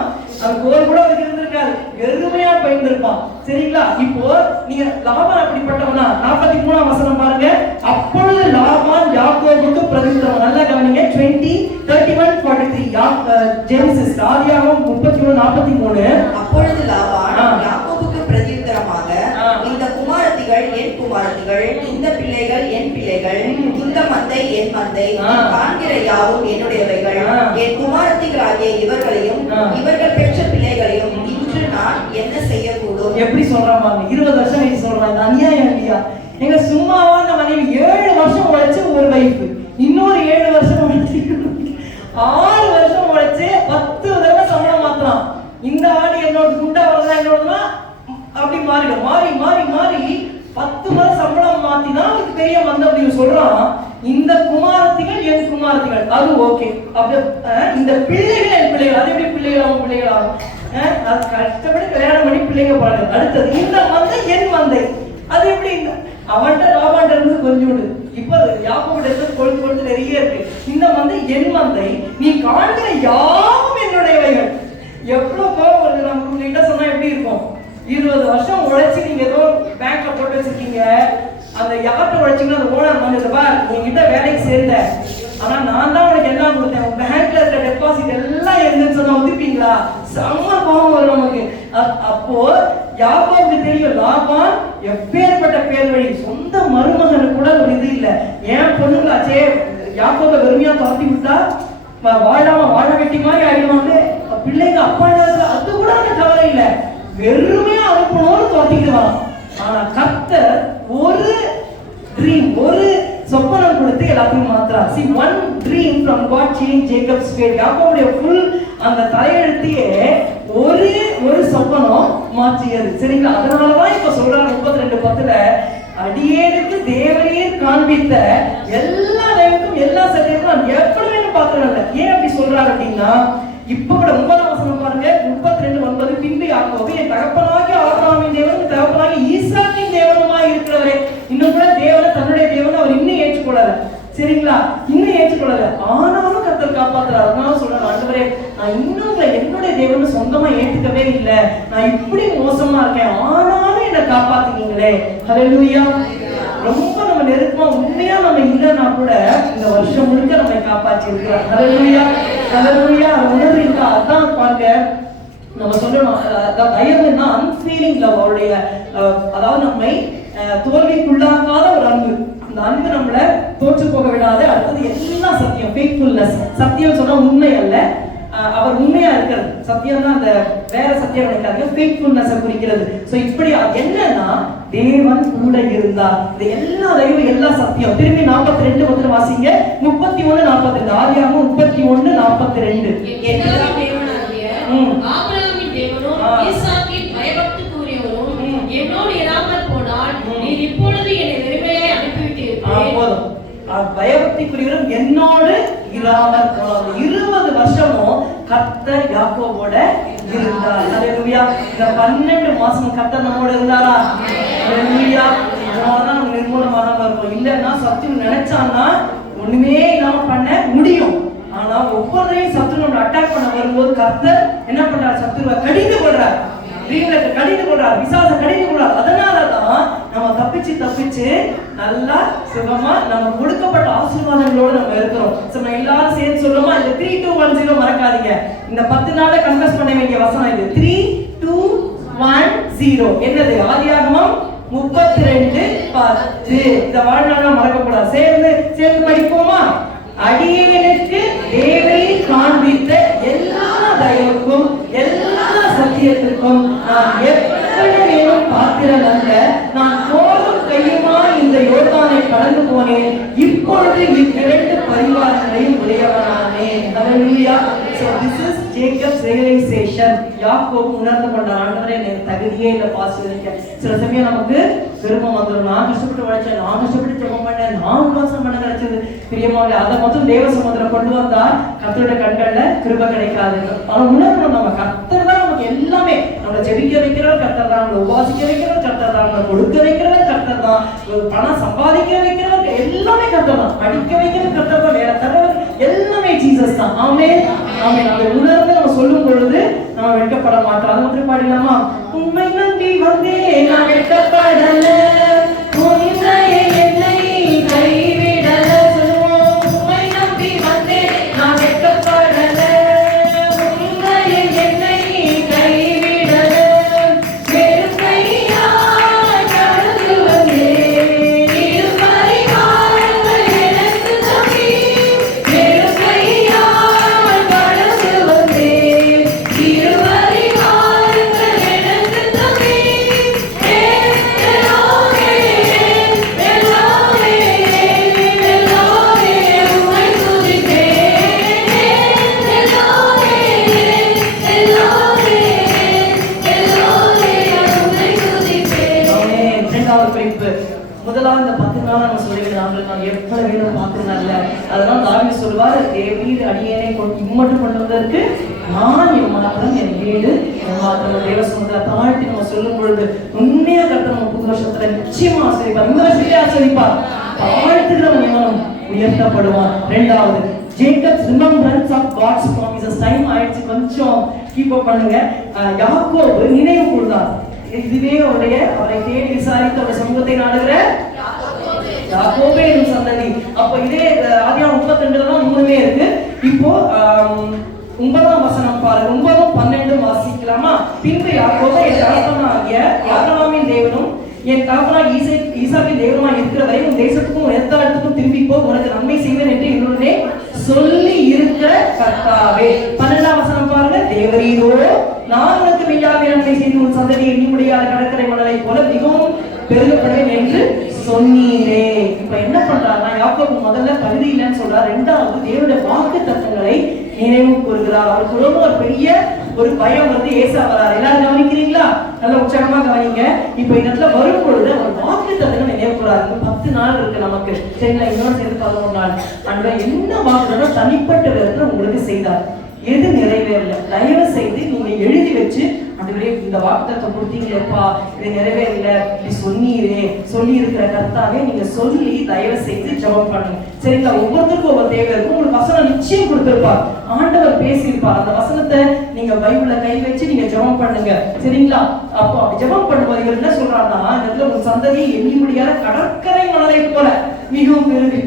அந்த கோல் கூட அவருக்கு இருந்திருக்காரு, வெறுமையா போயிருந்திருப்பான். சரிங்களா? இப்போ நீங்க லாபான் அப்படிப்பட்டவனா? 43ஆம் வசனம் பாருங்க, அப்பொழுது லாபான் யாக்கோபுக்கு பிரதியுத்தரம். நல்லா கவனிங்க, 20:31-43 ஜெனசிஸ், ஆதியாகமம் 31:43. அப்பொழுது லாபான் யாக்கோபுக்கு பிரதியுத்தரமாக, இந்த குமாரத்திகள் என் குமாரத்திகள், இந்த பிள்ளைகள் என் பிள்ளைகள், இந்த மந்தை என் மந்தை, காண்கிற யாவும் என்னுடையவைகள், என் குமாரத்திகளாகிய இவர்களையும் இவர்கள் பெற்ற பிள்ளைகளையும் இன்று நான் என்ன செய்யக்கூடும்? எப்படி சொல்றாங்க? 20 வருஷம் வயசு சொல்றாங்க, அநியாயம் இல்லையா? எங்க சும்மாவா அந்த மனைவி 7 வருஷம் உழைச்சு ஒரு வைஃப், இன்னொரு 7 வருஷம் உழைச்சு 6 வருஷம் உழைச்சு 10 தடவை சம்பளம் மாத்தலாம். இந்த ஆடு என்னோட குண்டா வரதா என்னோடனா அப்படி மாறிடும், மாறி மாறி மாறி 10 முறை சம்பளம் மாத்தினா அதுக்கு பெரிய மந்தம் சொல்றான். இந்த குமாரத்திகள் என் குமாரத்திகள், அது ஓகே. அப்படி இந்த பிள்ளைகள் என் பிள்ளைகள், அது எப்படி பிள்ளைகளாகும்? பிள்ளைகளாகும் அது கஷ்டப்பட்டு கல்யாணம் பண்ணி பிள்ளைங்க பாருங்க. அடுத்தது இந்த மந்தை என் மந்தை, அது எப்படி? அவன்கிட்ட லாபான்ட்ட இருந்து கொஞ்சோண்டு, இப்ப யாக்கோபுட்ட இருந்து கொழுத்து கொழுத்து நிறைய இருக்கு. இந்த மந்தை என் மந்தை, நீ காண்கிற யாவும் என்னுடையவைகள். எவ்வளவு கோபம் வருது நமக்கு. உங்ககிட்ட சொன்னா எப்படி இருக்கும்? 20 வருஷம் உழைச்சி நீங்க ஏதோ பேங்க்ல போட்டு வச்சிருக்கீங்க, அந்த யார்கிட்ட உழைச்சிங்கன்னா அந்த ஓனர் வந்துருப்பா, உங்ககிட்ட வேலைக்கு சேர்ந்த, ஆனா நான் தான் உனக்கு எல்லாம் கொடுத்தேன், பேங்க்ல இருக்க டெபாசிட் எல்லாம் இருந்துன்னு சொன்னா ஒத்துப்பீங்களா? செம்ம கோபம் வரும் நமக்கு. அப்போ யாக்கோபுக்கு தெரியும், லாபான் எப்பேற்பட்ட பேர் வழி, சொந்த மருமகனுக்கு கூட ஒரு இது இல்ல. ஏன் பொண்ணுங்களாச்சே யாக்கோப வெறுமையா துரத்தி விட்டா வாழாம வாழ வெட்டி மாதிரி ஆயிடுவாங்க, பிள்ளைங்க அப்பா அது கூட அந்த கவலை இல்ல, வெறுமையா அனுப்பணும்னு துரத்திக்கிடுவான். ஆனா கர்த்தர் ஒரு ட்ரீம், ஒரு சொப்பனம் கொடுத்து எல்லாத்தையும் மாத்துறார். See, one dream from God changed Jacob's fate. யாக்கோபுடைய full அந்த தலையெழுத்தையே ஒரு சொப்பனம் மாற்றியது. சரிங்களா? அதனாலதான் இப்ப சொல்றாரு 32:10, அடியேனுக்கு தேவனையே காண்பித்த எல்லா தெய்வத்துக்கும் எல்லா சத்தியத்துக்கும் நான் எப்படி வேணும் பாக்குறேன். ஏன் அப்படி சொல்றாரு அப்படின்னா, இப்ப கூட 9ஆம் வசனம் பாருங்க, 32:9, பின்பு யாக்கோபு என் தகப்பனாகிய ஆபிரகாமின் தேவனும் தகப்பனாகிய ஈசாக்கின் தேவனுமாய் இருக்கிறவரே. இன்னும் கூட தேவனை தன்னுடைய தேவனை அவர் இன்னும் ஏற்றுக்கொள்ளல. சரிங்களா? இன்னும் ஏற்றுக்கொள்ளல, ஆனாலும் கர்த்தர் காப்பாத்துறாரு. அதனால சொல்றேன், ஆண்டவரே நான் இன்னும் என்னுடைய தேவனை சொந்தமா ஏத்துக்கவே இல்லை, நான் இப்படி மோசமா இருக்கேன், ஆனாலும் என்ன காப்பாத்துனீங்களே. ஹல்லேலூயா. ரொம்ப நம்ம நெருக்கமா உண்மையா நம்ம இல்லைன்னா கூட இந்த வருஷம் முழுக்க நம்மை காப்பாற்றி இருக்கிறார். ஹல்லேலூயா, ஹல்லேலூயா. உணர்றீங்களா? அதான் பாருங்க, நம்ம சொல்லணும், தயவுன்னா அன்ஃபீலிங் லவ், அவருடைய அதாவது நம்மை தோல்விக்குள்ளாக்காத ஒரு அன்பு. அந்த அன்பு நம்மள தோற்று போக விடாது. அடுத்தது எல்லாம் சத்தியம், ஃபெய்த்ஃபுல்னஸ். சத்தியம் சொன்னா உண்மை அல்ல, அவர் உண்மையா இருக்கிறது. சத்தியம் தான் அந்த வேற சத்தியம் நினைக்காதீங்க, ஃபெய்த்ஃபுல்னஸ் குறிக்கிறது. சோ இப்படி என்னன்னா தேவன் கூட இருந்தார். இது எல்லா தெய்வம் எல்லா சத்தியம். திரும்பி 42 வாசிங்க, 31:42. ஆதியாகமம் 31:42. ஆபிரகாமின் தேவனும் ஈசாக்கின் பயபக்திக்குரியவரும் என்னோடு இராமல் போனால் நீர் இப்பொழுது என்னை வெறுமையாய் அனுப்பிவிட்டீர்கள். போதும், பயபக்திக்குரியவரும் என்னோடு இராமல் போனால். 20 வருஷமும் கர்த்தர் யாக்கோபோட இருந்தார். ஹல்லேலூயா. இந்த 12 மாசம் கர்த்தர் நம்மோட இருந்தாரா? ஹல்லேலூயா. இதனாலதான் நம்ம நிர்மூலமானவா இருக்கும். இல்லைன்னா சத்துரு நினைச்சான்னா ஒண்ணுமே இல்லாம பண்ண முடியும். ஆனா ஒவ்வொருத்தையும் சத்துரு நம்மளை அட்டாக் பண்ண வரும்போது கர்த்தர் என்ன பண்றார்? சத்துருவை கடிந்து கொள்றார், கடிந்து கொள்றார், விசாச கடிந்து கொள்றார். அதனாலதான் நம்ம தப்பிச்சு நல்லா சுகமா நம்ம கொடுக்கப்பட்ட ஆசீர்வாதங்களோட நம்ம இருக்கிறோம். நம்ம எல்லாரும் சேர்ந்து சொல்லுமா? இந்த 3-2-1-0 மறக்காதீங்க. இந்த 10 நாள்ல கன்ஃபஸ் பண்ண வேண்டிய வசனம் இது. 3-2-1-0 என்னது? ஆதியாகமம் 32:10. இத வாழ்நாளா மறக்க கூடாது. சேர்ந்து படிப்போமா? அடியேனுக்கு தேவனை காண்பித்த எல்லா சத்தியத்திற்கும் நான் எப்படியும் பாத்திரன் அல்ல. நான் தோளும் கையுமா இந்த யோர்தானை கடந்து போனேன். இப்பொழுது இவ்விரண்டு பரிவாரங்களையும் உடையவனானேன். ஹல்லேலூயா. So this is Jacob's realization. யாக்கோபு உணர்ந்து கொண்ட ஆண்டவரே எனக்கு தகுதியே இல்லை பாஸ்டர். சில சமயம் நமக்கு விருப்பம் வந்துடும். நான் கஷ்டப்பட்டு உழைச்சேன், நான் கஷ்டப்பட்டு ஜெபம் பண்ணேன், நான் உபவாசம் பண்ண கிடைச்சது பிரியமாவே. அதை மொத்தம் தேவ சமுத்திரம் கொண்டு வந்தா கர்த்தருடைய கண்கள்ல கிருபை கிடைக்காது. ஆனா உணர்வு நம்ம கர்த்தர் தான் நமக்கு எல்லாமே. நம்மளை ஜெபிக்க வைக்கிறவர் கர்த்தர் தான், நம்மளை உபாசிக்க வைக்கிறவர் கர்த்தர் தான், நம்மளை கொடுக்க வைக்கிறவர் கர்த்தர் தான், பணம் சம்பாதிக்க வைக்கிறவர் எல்லாமே கர்த்தர் தான், படிக்க வைக்கிறது கர்த்தர் தான், வேற தரவர் எல்லாமே ஜீசஸ் தான். ஆமென் ஆமென். அதை உணர்ந்து நம்ம சொல்லும் பொழுது நம்ம வெட்கப்பட மாட்டோம். அதை வந்து பாடிடலாமா? உண்மை நம்பி வந்தேன் நான் வெட்கப்படல, உன்னையே என்னை கைவிடல. சொல்லுவோம், உண்மை நம்பி வந்தேன் நான் வெட்கப்படல, உன்னையே என்னை கைவிடல. வெறும் கையாய் கடந்து வந்தேன், இரு பரிவாரங்கள் எனக்கு தம்பி. வெறும் கையாய் கடந்து வந்தேன், இரு பரிவாரங்கள் எனக்கு தம்பி. எல்லாமே எல்லாமே எல்லாமே உம்மை துதிப்பேன். எல்லாமே எல்லாமே எல்லாமே உம்மை துதிப்பேன். ஆமென். இரண்டாவது குறிப்பு, முதலாவது இந்த 10 நாள் நம்ம சொல்லிடுறாங்க, நான் எவ்வளவு வேணும் பார்க்கணும்ல. அதனால தாவீது சொல்வார், வீடு அடியேனை இம்மட்டும் கொண்டு வந்ததற்கு நான் எம்மாத்திரம் என் வீடு எம்மாத்திரம். தேவ சமுத்திர தாழ்த்தி நம்ம சொல்லும் பொழுது உண்மையா கர்த்தர் நம்ம புது வருஷத்துல நிச்சயமா ஆசீர்வதிப்பார். இந்த வருஷத்திலே ஆசீர்வதிப்பார். தாழ்த்துகிற மனிதனும் உயர்த்தப்படுவான். இரண்டாவது, Jacob's remembrance of God's promises. Time ஆயிடுச்சு, கொஞ்சம் கீப் அப் பண்ணுங்க. யாக்கோபு நினைவு கூர்ந்தார். இதுவே அவரை தேடி விசாரித்து அவருடைய சமூகத்தை நாடுகிற யாக்கோபே என்னும் சந்ததி. அப்ப இதே ஆதியாகமம் 32 தான் 3 இருக்கு. இப்போ 9ஆம் வசனம் பாருங்க. 9ம் 12ம் வாசிக்கலாமா? பின்பு யாக்கோபு என் தகப்பனாகிய ஆபிரகாமின் தேவனும் என் தகப்பனாகிய ஈசாக்கின் தேவனுமாய் இருக்கிறவரை உன் தேசத்துக்கும் இடத்துக்கும் திரும்பி போ, உனக்கு நன்மை செய்வேன் என்று என்னுடனே சொல்லி இருக்கிற கர்த்தாவே. 12ஆம் வசனம் பாருங்க. தேவரீரோ நான் உனக்கு மெய்யாகவே நன்மை செய்து உன் சந்ததியை எண்ணி முடியாத கடற்கரை மணலை போல மிகவும் பெருகப்படுவேன் என்று சொன்னீரே. இப்ப என்ன பண்றாருன்னா, யாக்கோபு முதல்ல தகுதி இல்லைன்னு சொல்றார். இரண்டாவது, தேவனுடைய வாக்கு தத்தங்களை நினைவு கூறுகிறார். அவருக்கு ரொம்ப ஒரு பெரிய ஒரு பயம் வந்து ஏசா வராரு. எல்லாரும் கவனிக்கிறீங்களா? நல்ல உற்சாகமா கவனிங்க. இப்ப இந்த இடத்துல வரும் பொழுது ஒரு வாக்கு தத்தங்களை நினைவு கூறாரு. 10 நாள் இருக்கு நமக்கு, சரிங்களா? இன்னொரு சேர்ந்து 11 நாள். அன்று என்ன வாக்குறதோ தனிப்பட்ட விதத்துல உங்களுக்கு செய்தார். எது நிறைவேறல, தயவு செய்து நீங்க எழுதி வச்சு, அதுவரை இந்த வாக்குத்தத்தம் கொடுத்தீங்களேப்பா, இது நிறைவேறல, இப்படி சொன்னீரே, சொல்லி இருக்கிற கர்த்தாவே நீங்க சொல்லி தயவு செய்து ஜெபம் பண்ணுங்க. சரிங்களா? ஒவ்வொருத்தருக்கும் ஒவ்வொரு தேவை இருக்கும். உங்களுக்கு வசனம் நிச்சயம் கொடுத்திருப்பார், ஆண்டவர் பேசியிருப்பார். அந்த வசனத்தை நீங்க பைபிள்ல கை வச்சு நீங்க ஜெபம் பண்ணுங்க. சரிங்களா? அப்போ அப்படி ஜெபம் பண்ணும்போது இவர் என்ன சொல்றாருன்னா, இந்த இடத்துல உங்க சந்ததியை எண்ணி முடியாத கடற்கரை மணலை போல மிகவும் பெருகு.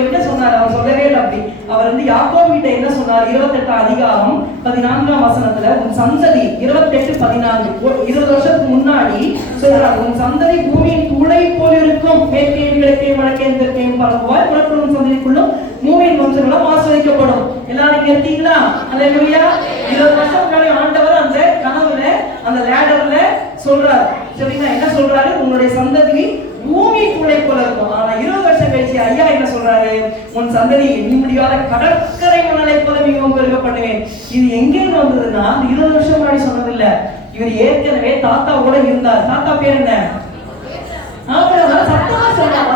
என்ன சொன்னார்? அவர் சொல்லவே இல்லை அப்படி. அவர் வந்து யாக்கோபு கிட்ட என்ன சொன்னார்? 28ஆம் அதிகாரம் 14ஆம் வசனத்துல உன் சந்ததி 28:14 20 வருஷத்துக்கு முன்னாடி சொல்றார், உன் சந்ததி பூமியின் தூளை போல் இருக்கும், மேற்கேயும் கிழக்கையும் வடக்கையும் தெற்கையும் பரப்புவாய், உனக்கு உன் சந்ததிக்குள்ளும் பூமியின் வம்சங்களும் ஆசீர்வதிக்கப்படும். எல்லாரும் இங்க இருக்கீங்களா? அல்லேலூயா. 20 வருஷம் முன்னாடி ஆண்டவர் அந்த கனவுல அந்த லேடர்ல சொல்றாரு. சரிங்களா? என்ன சொல்றாரு? உன்னுடைய சந்ததி பூமி தூளை போல இருக்கும். ஆனா 20 வருஷம் கழிச்சு ஐயா என்ன சொல்றாரு? உன் சந்ததி எண்ணி முடியாத கடற்கரை மணலை போல மிகவும் பெருக பண்ணுவேன். இது எங்கிருந்து வந்ததுன்னா, 20 வருஷம் முன்னாடி சொன்னது இல்ல. இவர் ஏற்கனவே தாத்தாவோட இருந்தார். தாத்தா பேர் என்ன? ஆபிரகாம். சத்தமா சொல்றாங்க.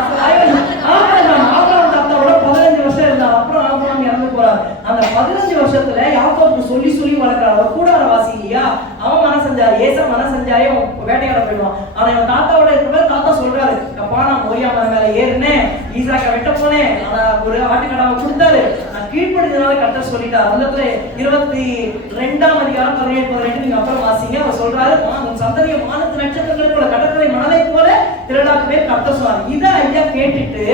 ஆபிரகாம் தாத்தாவோட 15 வருஷம் இருந்தார். அப்புறம் ஆபிரகாம் இறந்து போறார். அந்த 15 வருஷத்துல யாக்கோபுக்கு சொல்லி சொல்லி வளர்க்கிறார். அவர் கூடாரவாசி இல்லையா? அவன் மன செஞ்சாரு, ஏசா மன செஞ்சாரே வேட்டையாட போயிடுவான். ஆனா இவன் தாத்தாவோட இருக்கிற தாத்தா சொல்றாரு, அப்பா நான் மோரியா மரம் மேல ஏறினேன், ஈசாக்க வெட்ட போனேன், ஆனா ஒரு ஆட்டுக்கடாவை கொடுத்தாரு, நான் கீழ்ப்படினால கர்த்தர் சொல்லிட்டார். அந்த 22ஆம் அதிகாரம் 17-18 நீங்க அப்புறம் வாசிங்க. அவர் சொல்றாரு, உன் சந்ததியை வானத்து நட்சத்திரங்களை போல கடற்கரை மணலை போல திரளாக்குவே கர்த்தர் சொன்னார். இதை ஐயா கேட்டுட்டு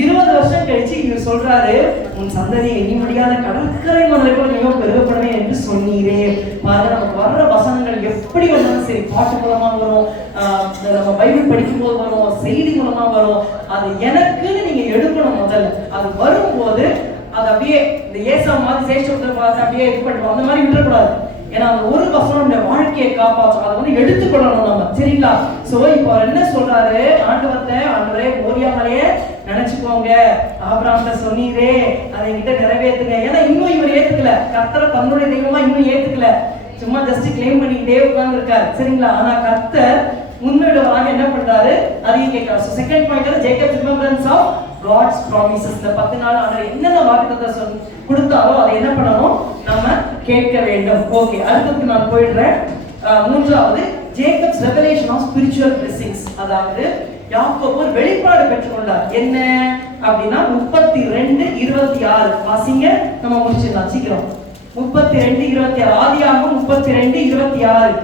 20 வருஷம் கழிச்சு இவர் சொல்றாரு, உன் சந்ததியை எண்ணி முடியாத கடற்கரை மணலை போல மிகவும் பெருகப்படுவேன் என்று சொன்னீரே. பாருங்க, நமக்கு வர்ற வசனங்கள் எப்படி வந்தாலும் சரி, பாட்டு மூலமா வரும், நம்ம பைபிள் படிக்கும் போது வரும், செய்தி மூலமா வரும். அது எனக்குன்னு நீங்க எடுக்கணும் முதல்ல. அது வரும்போது அது அப்படியே இந்த ஏசா மாதிரி சேஷ்டத்தை பார்த்து அப்படியே இது பண்ணுவோம், அந்த மாதிரி விட்டுறக்கூடாது. ஏன்னா அந்த ஒரு வசனம் நம்முடைய வாழ்க்கையை காப்பாற்றும். அதை வந்து எடுத்துக்கொள்ளணும் நம்ம, சரிங்களா? சோ இப்போ அவர் என்ன சொல்றாரு, ஆண்டவரே மோரியா மலையே நினைச்சுக்கோங்க, ஆபிரகாம்கிட்ட சொன்னீரே அதை என்கிட்ட நிறைவேற்றுங்க. ஏன்னா இன்னும் இவர் ஏத்துக்கல, கர்த்தரை தன்னுடைய தெய்வமா இன்னும் ஏத்துக்கல, சும்மா ஜஸ்ட் கிளைம் பண்ணிக்கிட்டே உட்கார்ந்து இருக்காரு, சரிங்களா? ஆனா கர்த்தர் முன்னிடுவாங்க என்ன பண்றாரு அதையும் கேட்கிறார். So second point, Jacob's remembrance of God's promises. இந்த 10 நாள் ஆண்டவர் என்னென்ன வாக்குத்தத்தம் கொடுத்தாரோ அதை என்ன பண்ணணும், நம்ம கேட்க வேண்டும். ஓகே, அடுத்ததுக்கு நான் போயிடுறேன். மூன்றாவது, Jacob's revelation of spiritual blessings. அதாவது யாக்கோபு ஒரு வெளிப்பாடு பெற்றுக்கொண்டார். என்ன அப்படின்னா 32:26 வாசிங்க, நம்ம முடிச்சிடலாம் சீக்கிரம். 32:26 ஆதியாகமம் 32:26.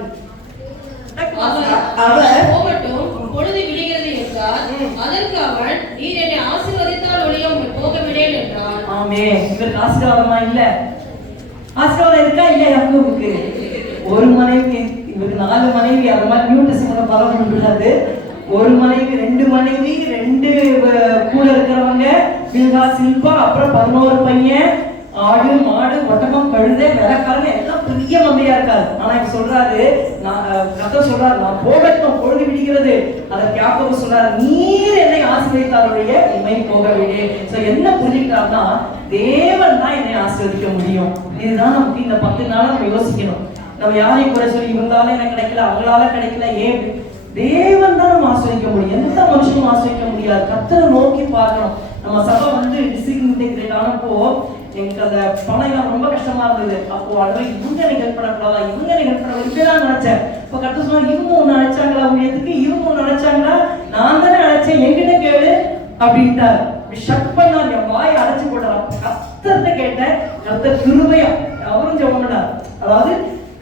அவர் போகட்டும், பொழுது விடுகிறது என்றார். அதற்கு அவன், நீர் என்னை ஆசீர்வதித்தால் ஒழிய உம்மை போக விடேன் என்றான். ஆமென். இவருக்கு ஆசீர்வாதமா இல்ல? ஆசீர்வாதம் இருக்கா இல்ல? யாக்கோபுக்கு ஒரு மனைவி, இவருக்கு 4 மனைவி. அது மாதிரி நியூ டெஸ்டமென்ட்ல பரவ முடியாது. ஒரு மனைவி, 2 மனைவி, 2 கூட இருக்கிறவங்க, பில்கா, சில்பா, அப்புறம் 11 பையன், ஆடு மாடு ஒட்டகம் கழுதை வேலைக்காரங்க எல்லாம் பெரிய மந்தையா இருக்காரு. ஆனா இப்ப சொல்றாரு, கர்த்தர் சொல்றாரு, நான் போகட்டும், பொழுது விடுகிறது. அதற்கு யாக்கோபு சொல்றாரு, நீர் என்னை ஆசீர்வதித்தாலுடைய உம்மை போக விடு. சோ என்ன புரிஞ்சுக்கிட்டாருன்னா, தேவன் தான் என்னை ஆசீர்வதிக்க முடியும். இதுதான் நமக்கு இந்த 10 நாள் நம்ம யோசிக்கணும். நம்ம யாரையும் குறை சொல்லி இவங்களால எனக்கு கிடைக்கல, அவங்களால கிடைக்கல, ஏன்? தேவன் தான் நம்ம ஆசீர்வதிக்க முடியும், எந்த மனுஷனும் ஆசீர்வதிக்க முடியாது. கர்த்தரை நோக்கி பார்க்கணும். நம்ம சபை வந்து டிஸ்ட்ரிக்ட் இன்டெகிரேட் ஆனப்போ எனக்கு அந்த பணம் எல்லாம் ரொம்ப கஷ்டமா இருந்தது. அப்போ அதுவே இவங்க எனக்கு ஹெல்ப் பண்ணக்கூடாதா, இவங்க எனக்கு ஹெல்ப் பண்ண இப்படிதான் நினைச்சேன். இப்போ கர்த்தர் சொன்னா, இவங்க ஒண்ணு நினைச்சாங்களா ஊழியத்துக்கு, இவங்க ஒண்ணு நினைச்சாங்களா, நான் தானே நினைச்சேன், என்கிட்ட கேளு அப்படின்ட்டார். ஷட் பண்ணா, என் வாயை அடைச்சு போட்டார். கர்த்தர்கிட்ட கேட்டேன், கர்த்தர் கிருபையா அவரும் ஜெபம் பண்ணார். அதாவது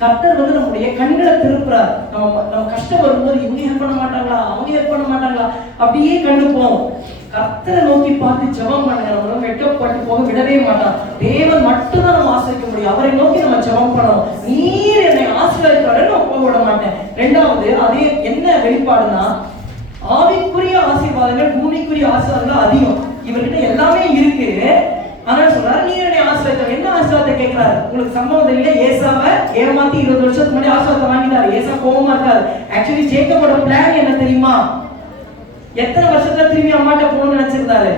கர்த்தர் வந்து நம்முடைய கண்களை திருப்புறார். நம்ம கஷ்டம் வரும்போது இவங்க ஹெல்ப் பண்ண மாட்டாங்களா, அவங்க ஹெல்ப் பண்ண மாட்டாங்களா, அப்படியே கண்ணு போவோம். கர்த்தரை நோக்கி பார்த்து ஜெபம் பண்ணுங்க. நம்ம வெட்கப்பட்டு போக விடவே மாட்டார். தேவன் மட்டும்தான் நம்ம ஆசீர்வதிக்க முடியும். அவரை நோக்கி நம்ம ஜெபம் பண்ணணும். நீர் என்னை ஆசீர்வதித்தாலே நான் போக விட மாட்டேன். ரெண்டாவது, அதே என்ன வெளிப்பாடுனா, ஆவிக்குரிய ஆசீர்வாதங்கள் பூமிக்குரிய ஆசீர்வாதங்கள் அதிகம். இவர்கிட்ட எல்லாமே இருக்கு. ஆனா சொல்றாரு, நீர் என்னை ஆசீர்வதித்த. என்ன ஆசீர்வாதத்தை கேட்கிறாரு? உங்களுக்கு சம்பவம் தெரியல, ஏசாவை ஏமாத்தி 20 வருஷத்துக்கு முன்னாடி ஆசீர்வாதத்தை வாங்கினாரு. ஏசா கோபமா இருக்காரு. ஆக்சுவலி ஜேக்கபோட பிளான் என்ன தெரியுமா? எத்தனை வருஷத்துல திரும்பி அம்மாட்ட போகணும்னு நினைச்சிருந்தாரு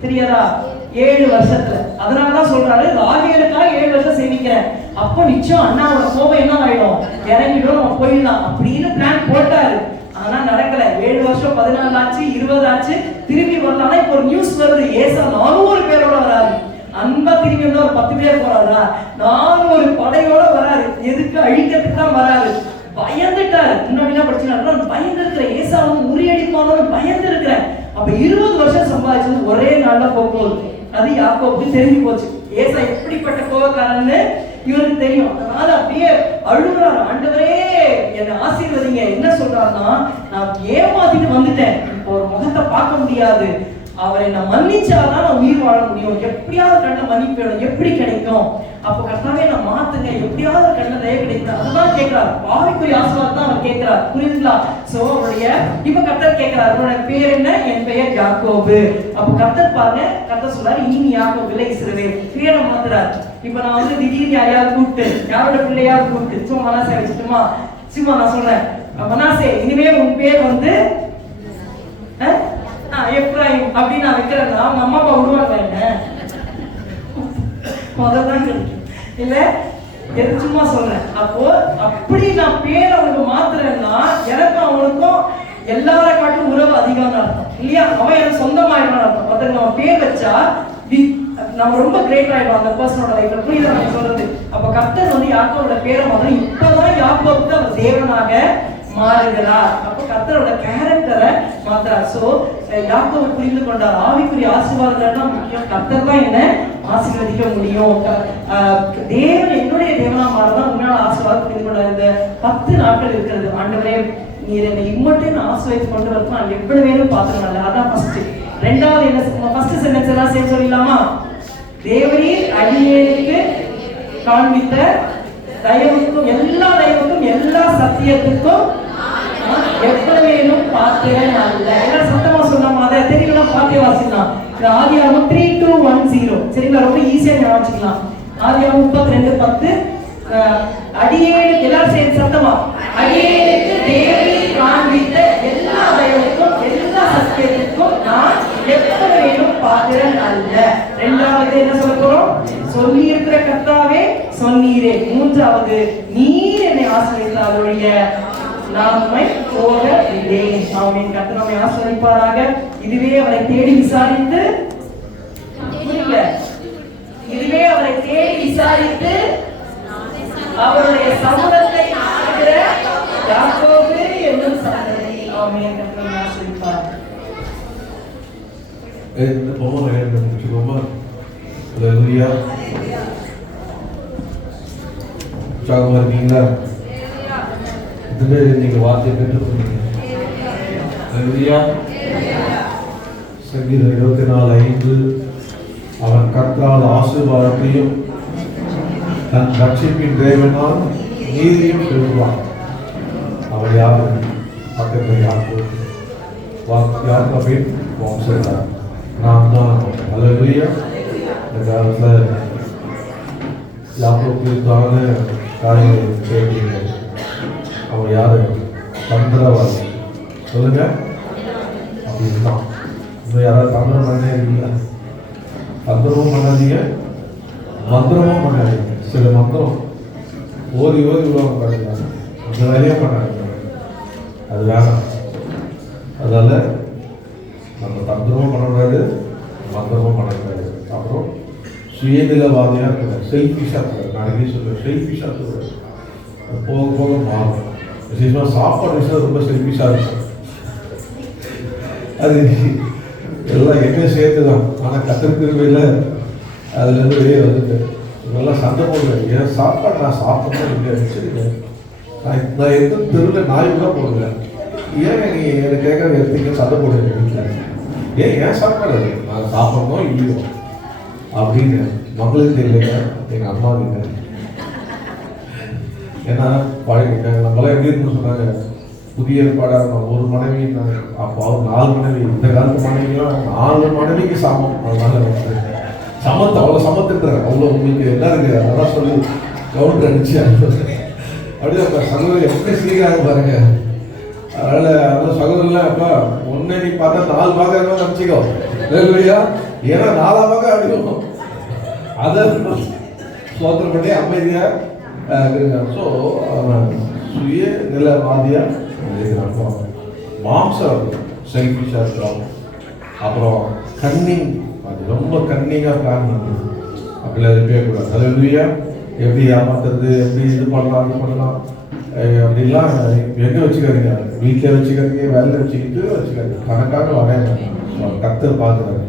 தெரியாதா? 7 வருஷத்துல. அதனாலதான் சொல்றாரு, ராகேலுக்காக 7 வருஷம் சேமிக்கிறேன். அப்போ நிச்சயம் அண்ணாவோட கோபம் என்ன ஆயிடும், இறங்கிடும், நம்ம போயிடலாம் அப்படின்னு பிளான் போட்டாரு. ஆனா நடக்கல. 7 வருஷம் 14 ஆச்சு, 20 ஆச்சு, திரும்பி வரலாம். இப்போ ஒரு நியூஸ் வருது, ஏசா 400 பேரோட வராரு. அன்பா திரும்பி வந்து ஒரு 10 பேர் போறாரா, 400 படையோட வராரு. எதுக்கு? அழிக்கிறதுக்கு தான் வராரு. பயந்துட்டாரு. முன்னாடிலாம் படிச்சுனா பயந்து இருக்கிற ஏசா வந்து முறியடிப்பானு பயந்து இருக்கிறேன். அப்ப 20 வருஷம் சம்பாதிச்சது ஒரே நாள்ல போகுது. அது யாக்கோபுக்கு தெரிஞ்சு போச்சு, ஏசா எப்படிப்பட்ட கோபக்காரன்னு இவருக்கு தெரியும். அதனால அப்படியே அழுகுறாரு, ஆண்டவரே என்னை ஆசீர்வதிங்க. என்ன சொல்றாருன்னா, நான் ஏமாத்திட்டு வந்துட்டேன், இப்போ ஒரு முகத்தை பார்க்க முடியாது, அவரை நான் மன்னிச்சாதான் நான் உயிர் வாழ முடியும். எப்படியாவது கண்ண மன்னிப்பு வேணும், எப்படி கிடைக்கும்? அப்போ கர்த்தாவே நான் மாத்துங்க, எப்படியாவது கண்ண தய கிடைக்கும். அதுதான் கேட்கிறார். ஆவிக்குரிய ஆசீர்வாதம் தான் அவர் கேட்கிறார். புரியுதுங்களா? சோ அவருடைய இப்ப கர்த்தர் கேட்கிறார், உன்னோட பேர் என்ன? என் பெயர் யாக்கோபு. அப்ப கர்த்தர் பாருங்க, கர்த்தர் சொல்றாரு, இனி யாக்கோபு இல்லை இஸ்ரவேல். பேரை மாத்துறாரு. இப்ப நான் வந்து திடீர்னு யாரையாவது கூப்பிட்டு, யாரோட பிள்ளையாவது கூப்பிட்டு சும்மா மனாசே வச்சுட்டுமா, சும்மா நான் சொல்றேன், மனாசே இனிமே உன் பேர் வந்து எப்ராஹிம் அப்படின்னு நான் வைக்கிறேன்னா அவங்க அம்மா அப்பா விடுவாங்க என்ன? முதல்தான் கிடைக்கும் இல்ல? எது சும்மா சொல்றேன். அப்போ அப்படி நான் பேர் அவனுக்கு மாத்துறேன்னா எனக்கும் அவனுக்கும் எல்லார காட்டும் உறவு அதிகம் அர்த்தம் இல்லையா? அவன் எனக்கு சொந்தமாயிடும் அர்த்தம். ஒருத்தருக்கு நம்ம பேர் வச்சா நம்ம ரொம்ப கிரேட் ஆயிடும் அந்த பர்சனோட லைஃப்ல. புரியுதா நான் சொல்றது? அப்ப கர்த்தர் வந்து யாக்கோவோட பேரை முதல்ல இப்பதான் யாக்கோவுக்கு அவர் தேவனாக மாறுகிறார். அப்ப கர்த்தரோட கேரக்டரை மாத்துறார். சோ யாக்கோபு புரிந்து கொண்டார், ஆவிக்குரிய ஆசீர்வாதம் முக்கியம், கர்த்தர் தான் என்ன ஆசீர்வதிக்க முடியும். தேவன் என்னுடைய தேவனா மாறதான் உன்னால ஆசீர்வாதம் புரிந்து கொண்டார். இந்த 10 நாட்கள் இருக்கிறது, ஆண்டவரே நீர் என்னை இம்மட்டும் ஆசீர்வதித்து கொண்டு வரணும், நான் எவ்வளவு வேணும் பாத்துக்கணும். அதான் ஃபர்ஸ்ட். ரெண்டாவது என்ன? ஃபர்ஸ்ட் சென்டென்ஸ் எல்லாம் சேர்த்து சொல்லிடலாமா? தேவரீர் அடியேனுக்கு காண்பித்த தயவுக்கும், எல்லா தயவுக்கும், எல்லா சத்தியத்துக்கும் எவ்வளவேனும் பாத்திரன் அல்ல. எல்லாம் சத்தமா சொல்லாம அதை தெரியலாம். பாத்திய வாசிக்கலாம். ஆதியாகமம் 3:2-1-0. சரிங்களா? ரொம்ப ஈஸியா ஞாபகம் வச்சுக்கலாம். ஆதியாகமம் 32:10, அடியேனுக்கு எல்லாரும் சேர்ந்து சத்தமா, அடியேனுக்கு தேவன் காண்பித்த எல்லா தயவுக்கும் எல்லா சத்தியத்துக்கும் நான் எப்பவேனும் பாத்திரன் அல்ல. இரண்டாவது என்ன சொல்ல போறோம்? சொல்லி இருக்கிற கர்த்தாவே சொன்னீரே. மூன்றாவது, நீர் என்னை ஆசீர்வதித்தால் ஒழிய நான் உம்மை போகவில்லை. ஆமென். கர்த்தர் நம்மை ஆசீர்வதிப்பாராக. இதுவே அவரை தேடி விசாரித்து அவருடைய சமூகத்தை நாடுகிற யாக்கோபு என்னும் சந்ததி. ஆமென். கர்த்தர் நம்மை ஆசீர்வதிப்பாராக. இந்த பொம்மை முடிச்சுக்கோமா. அல்லேலூயா. உற்சாகமா இருக்கீங்களா? இதுவே நீங்க வார்த்தையை பெற்றுக்கொண்டீங்க. அல்லேலூயா. சங்கீதம் 24:5 அவன் கர்த்தரால் ஆசீர்வாதத்தையும் தன் ரட்சிப்பின் தேவனால் நீதியும் பெறுவான். அவன் யாரு? பக்கத்தில் யாக்கோபின் வம்சத்தார். நாம் தான். அல்லேலூயா. இந்த காலத்தில் யாக்கோபுக்கான காரியங்களை கேட்டீங்க. அவன் யாரு? தந்திரவாதி. சொல்லுங்க. அப்படின்தான். இன்னும் யாராவது தந்திரம் பண்ணே இருக்கீங்களா? தந்திரமும் பண்ணாதீங்க, மந்திரமும் பண்ணாதீங்க. சில மந்திரம் ஓதி உலகம் பண்ணிக்கலாம். அந்த வேலையே பண்ணாதீங்க. அது வேணாம். அதனால நம்ம தந்திரமும் பண்ணக்கூடாது, மந்திரமும் பண்ணக்கூடாது. அப்புறம் சுயநிலவாதியாக இருக்கக்கூடாது, செல்ஃபிஷாக இருக்கக்கூடாது. நாளைக்கு சொல்லுவேன், செல்ஃபிஷாக இருக்கக்கூடாது. போக போக மாறும். விசேஷமாக சாப்பாடு விஷயம் ரொம்ப செல்ஃபிஷாக இருக்கும். அது எல்லாம் என்ன சேர்த்து தான். ஆனால் கத்திருக்கிறவையில் அதுலேருந்து வெளியே வந்துட்டு இதெல்லாம் சண்டை போடுவேன். ஏன் சாப்பாடு நான் சாப்பிடணும் இல்லையா வச்சுருங்க. நான் எந்த தெருவில் நாய் கூட போடுவேன். ஏன் நீ எனக்கு கேட்கறது எடுத்தீங்க சண்டை போடுவேன் வீட்டில். ஏன் சாப்பாடு அது நான் சாப்பிடணும் இல்லையோ அப்படின்னு மக்களுக்கு தெரியல. எங்கள் அம்மா கிட்ட ஏன்னா பழகிட்டாங்க. நம்மளாம் எப்படி இருக்குன்னு சொன்னாங்க, புதிய ஏற்பாடாக ஒரு மனைவி அப்போ அவர் 4 மனைவி. இந்த காலத்து மனைவிலாம் 4 மனைவிக்கு சமம். அதனால சமத்து அவ்வளோ சமத்துன்றாங்க. அவ்வளோ உங்களுக்கு என்ன இருக்கு அதெல்லாம் சொல்லி கவுண்டர் அடிச்சு அப்படியே அப்போ சகோதரி எப்படி சீராக பாருங்க. அதனால அந்த சகோதரிலாம் அப்பா ஒன்று நீ பார்த்தா 4 பாகம் இருந்தாலும் நினச்சிக்கோ இல்லையா. ஏன்னா 4ஆம் பாகம் அடிக்கும். அதை சோதனை பண்ணி அமைதியாக இருக்கிறாங்க. ஸோ சுய நிலவாதியாக மாம்சம் செல்ஃபிஷாக இருக்கிறோம். அப்புறம் கன்னிங், அது ரொம்ப கன்னிங்காக பிளான் பண்ணுறது. அப்படிலாம் இருக்கக்கூடாது. அல்லேலூயா. எப்படி ஏமாத்துறது, எப்படி இது பண்ணலாம் அது பண்ணலாம் அப்படிலாம் எங்கே வச்சுக்காதீங்க. வீட்டில் வச்சுக்காதீங்க, வேலையில் வச்சுக்காதீங்க. கணக்காக வரையாங்க. கர்த்தர் பார்க்குறாரு.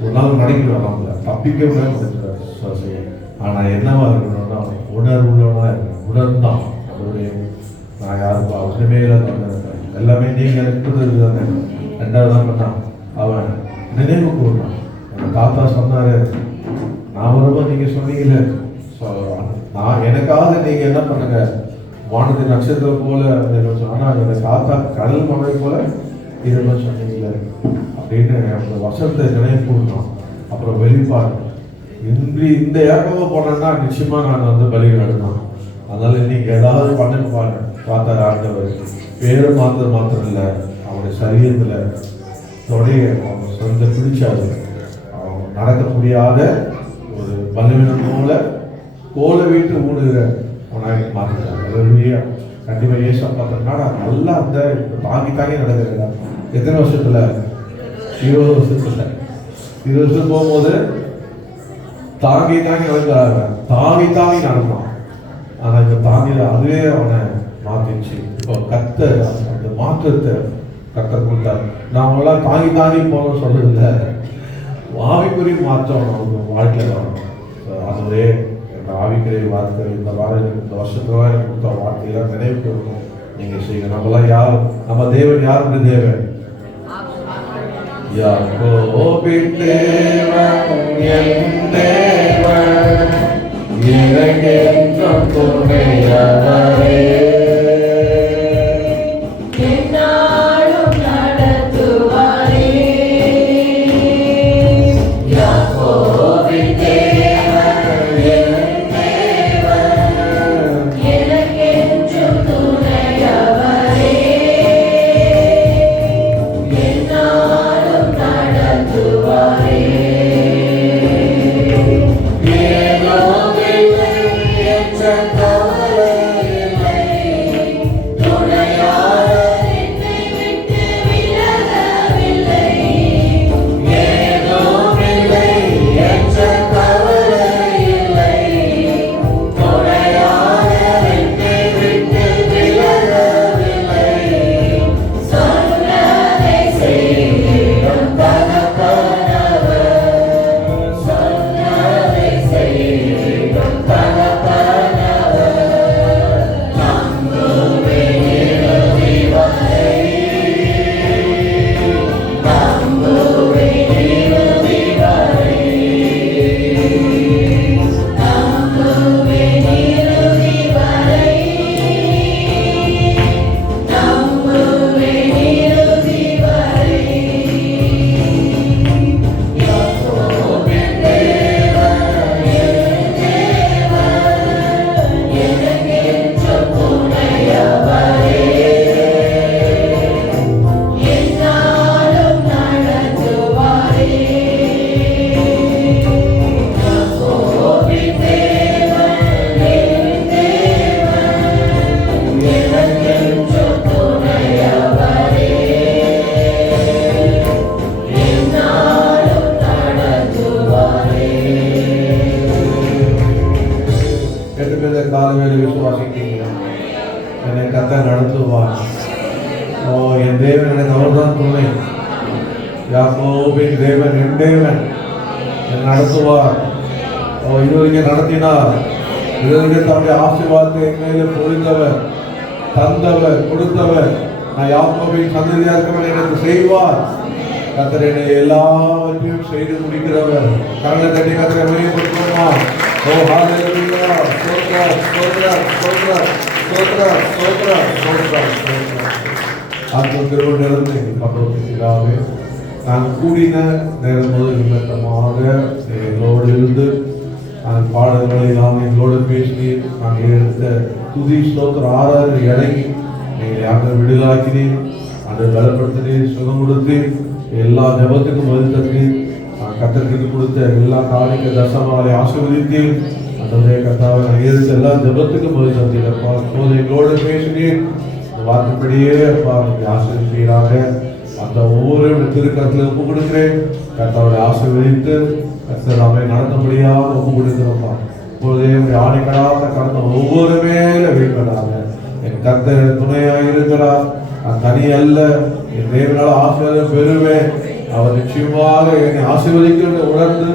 ஒரு நாள் நடிக்கிறார், நம்மள தப்பிக்க முடியாது செய்ய. ஆனால் என்னவா இருக்கணும்னா உணர்வுள்ளவனாக இருக்கணும். உணர்ந்தான் அதோடைய நான் யாருப்பா ஒன்றுமே இல்லை, எல்லாமே நீங்கள் இருக்கிறது தானே. 2வது தான் பண்ணான். அவன் நினைவு கூறினான். என் தாத்தா சொன்னாரு, நான் வரும்போது நீங்கள் சொன்னீங்களே, நான் எனக்காக நீங்கள் என்ன பண்ணுங்க, வானத்து நட்சத்திரம் போல ஆனால் எங்கள் தாத்தா கடல் மழை போல இதெல்லாம் சொன்னீங்களே அப்படின்னு அந்த வசனத்தை நினைவு கூறினான். அப்புறம் வெளிப்பாடு இந்த ஏற்கனவே போனேன்னா நிச்சயமாக நான் வந்து பலி நடந்தான். அதனால இன்னைக்கு ஏதாவது பண்ணு பாருங்க. பார்த்தார் ஆண்டவர். பேரை மாத்திரம் இல்லை, அவனுடைய சரீரத்தில் தொடைய அவங்க சொந்த பிடிச்சாது. அவங்க நடக்க முடியாத ஒரு பலவீனம் போல கோல வீட்டு ஊடுகிற அவனாக மாற்றிட்டாங்க. அல்லேலூயா. கண்டிப்பாக ஏசா பார்த்தோம்னா நல்லா அந்த தாங்கி நடக்கிறா. எத்தனை வருஷத்துல? 20 வருஷத்துல. 20 வருஷம் போகும்போது தாங்கி நடக்கிறாங்க. தாங்கி நடந்தான். ஆனால் இப்போ தாங்கில அதுவே அவனை மாற்றிச்சு. இப்போ கர்த்தர் அந்த மாற்றத்தை கர்த்தர் கொடுத்தார். நான் அவங்களாம் தாங்கி போகணும்னு சொல்றதில்லை, ஆவிக்குரிய மாற்றம் அவங்க வாழ்க்கையில் வரணும். அதுவே என் ஆவிக்குரிய வார்த்தை இந்த வருஷத்துல கொடுத்த வார்த்தையெல்லாம் நினைவுக்கு இருக்கும். நீங்கள் செய்யுங்க. நம்மளாம் யார்? நம்ம தேவன் யாருடைய தேவன்? யாக்கோபின் தேவன் என் தேவன், எனக்கென்றும் துணையவரே. நாள் வேலை விசுவாசிக்கிறீங்க. என்னை கர்த்தர் நடத்துவார். ஓ, என் தேவன் எனக்கு அவர்தான் துணை. யாக்கோபின் தேவன் என் தேவன் என்னை நடத்துவார். ஓ, இதுவரைக்கும் நடத்தினார். இதுவரைக்கும் தம்முடைய ஆசீர்வாதத்தை என் மேலே பொழிந்தவர், தந்தவர், கொடுத்தவர். நான் யாக்கோபின் சந்ததியா இருக்கவன் எனக்கு செய்வார். கர்த்தர் என்னை எல்லாவற்றையும் செய்து முடிக்கிறவர். கரங்களை தட்டி கர்த்தரை மையப்படுத்துவோமா? ஓ, ஹalleluya, ஸ்தோத்திரம், ஸ்தோத்திரம், ஸ்தோத்திரம், ஸ்தோத்திரம், ஸ்தோத்திரம், ஸ்தோத்திரம், ஸ்தோத்திரம். ஆத்தும நிறந்து பகவதியாவே நான் கூடின நேரம் முதல் நிமித்தமாக எங்களோடு இருந்து நான் பாடல்களை நான் எங்களோடு பேசினேன். நாங்கள் எடுத்த துதி ஸ்தோத்திர ஆராதனை இறங்கி நீங்கள் யாரும் விடுதலாக்கினேன், அதை பலப்படுத்தினேன், சுகம் கொடுத்தேன், எல்லா ஜபத்துக்கும் பதில் தந்தேன். நான் கர்த்தருக்கு கொடுத்த எல்லா காணிக்க தசமாவை ஆசீர்வதித்தேன். அந்த கர்த்தாவை நான் எடுத்த எல்லா ஜபத்துக்கும் பதில் தந்தேன். அப்பா இப்போது எங்களோடு பேசினேன். வார்த்தைப்படியே அப்பா நீங்கள் ஆசீர்வதிப்பீராக. அந்த ஒவ்வொரு திருக்கரத்தில் ஒப்பு கொடுக்கிறேன். கர்த்தாவுடைய ஆசீர்வதித்து கர்த்தர் அவை நடத்தபடியாக ஒப்பு கொடுக்கிறோம்ப்பா. இப்பொழுதே ஆணைக்கடாக கர்த்தர் ஒவ்வொரு மேல வைப்பதாக. என் கர்த்தர் துணையாக இருக்கிறார். நான் தனி அல்ல, என் தேவனால் ஆசீர்வாதம் பெறுவேன். அவர் நிச்சயமாக என்னை ஆசீர்வதிக்கிறது உணர்ந்து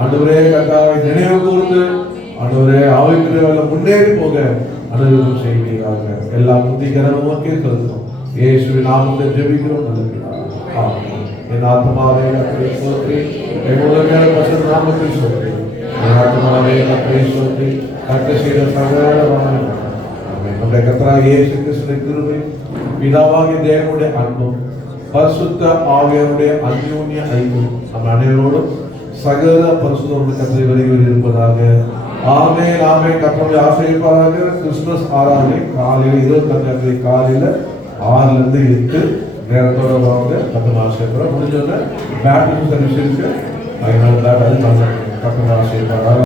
ஆண்டவரே கர்த்தாவை நினைவு கூர்ந்து ஆண்டவரே ஆவிக்குரிய முன்னேறி போக அனுகிரகம் செய்வீராக. எல்லா புத்திகரமும் உமக்கே செலுத்தும். இயேசுவின் நாமத்தில் ஜெபிக்கிறோம். ஆமென். என் ஆத்மாவே கர்த்தரை ஸ்தோத்திரி, என் உலகமே பரிசுத்த நாமத்தை ஸ்தோத்திரி. என் ஆத்மாவே கர்த்தரை ஸ்தோத்திரி, கர்த்தர் செய்த சகலமான நம்முடைய கர்த்தராகிய இயேசு கிறிஸ்துவின் கிருபை, பிதாவாகிய தேவனுடைய அன்பும் பரிசுத்த ஆவியானுடைய அந்யோன்ய ஐக்கியம் நம் அனைவரோடும் சகல பரிசுத்த கர்த்தரை வருகிறது இருப்பதாக. ஆமென், ஆமென். கர்த்தருடைய ஆசீர்வாதமாக கிறிஸ்துமஸ் ஆராதனை காலையில் 25 காலையில் 6 to 8 நேரத்தோட வாங்க. கர்த்தர் ஆசீர்வாதம் முடிஞ்சோடனே பேட்டரி சர்வீஸ் இருக்கு. அதனால கர்த்தர் ஆசீர்வாதம்.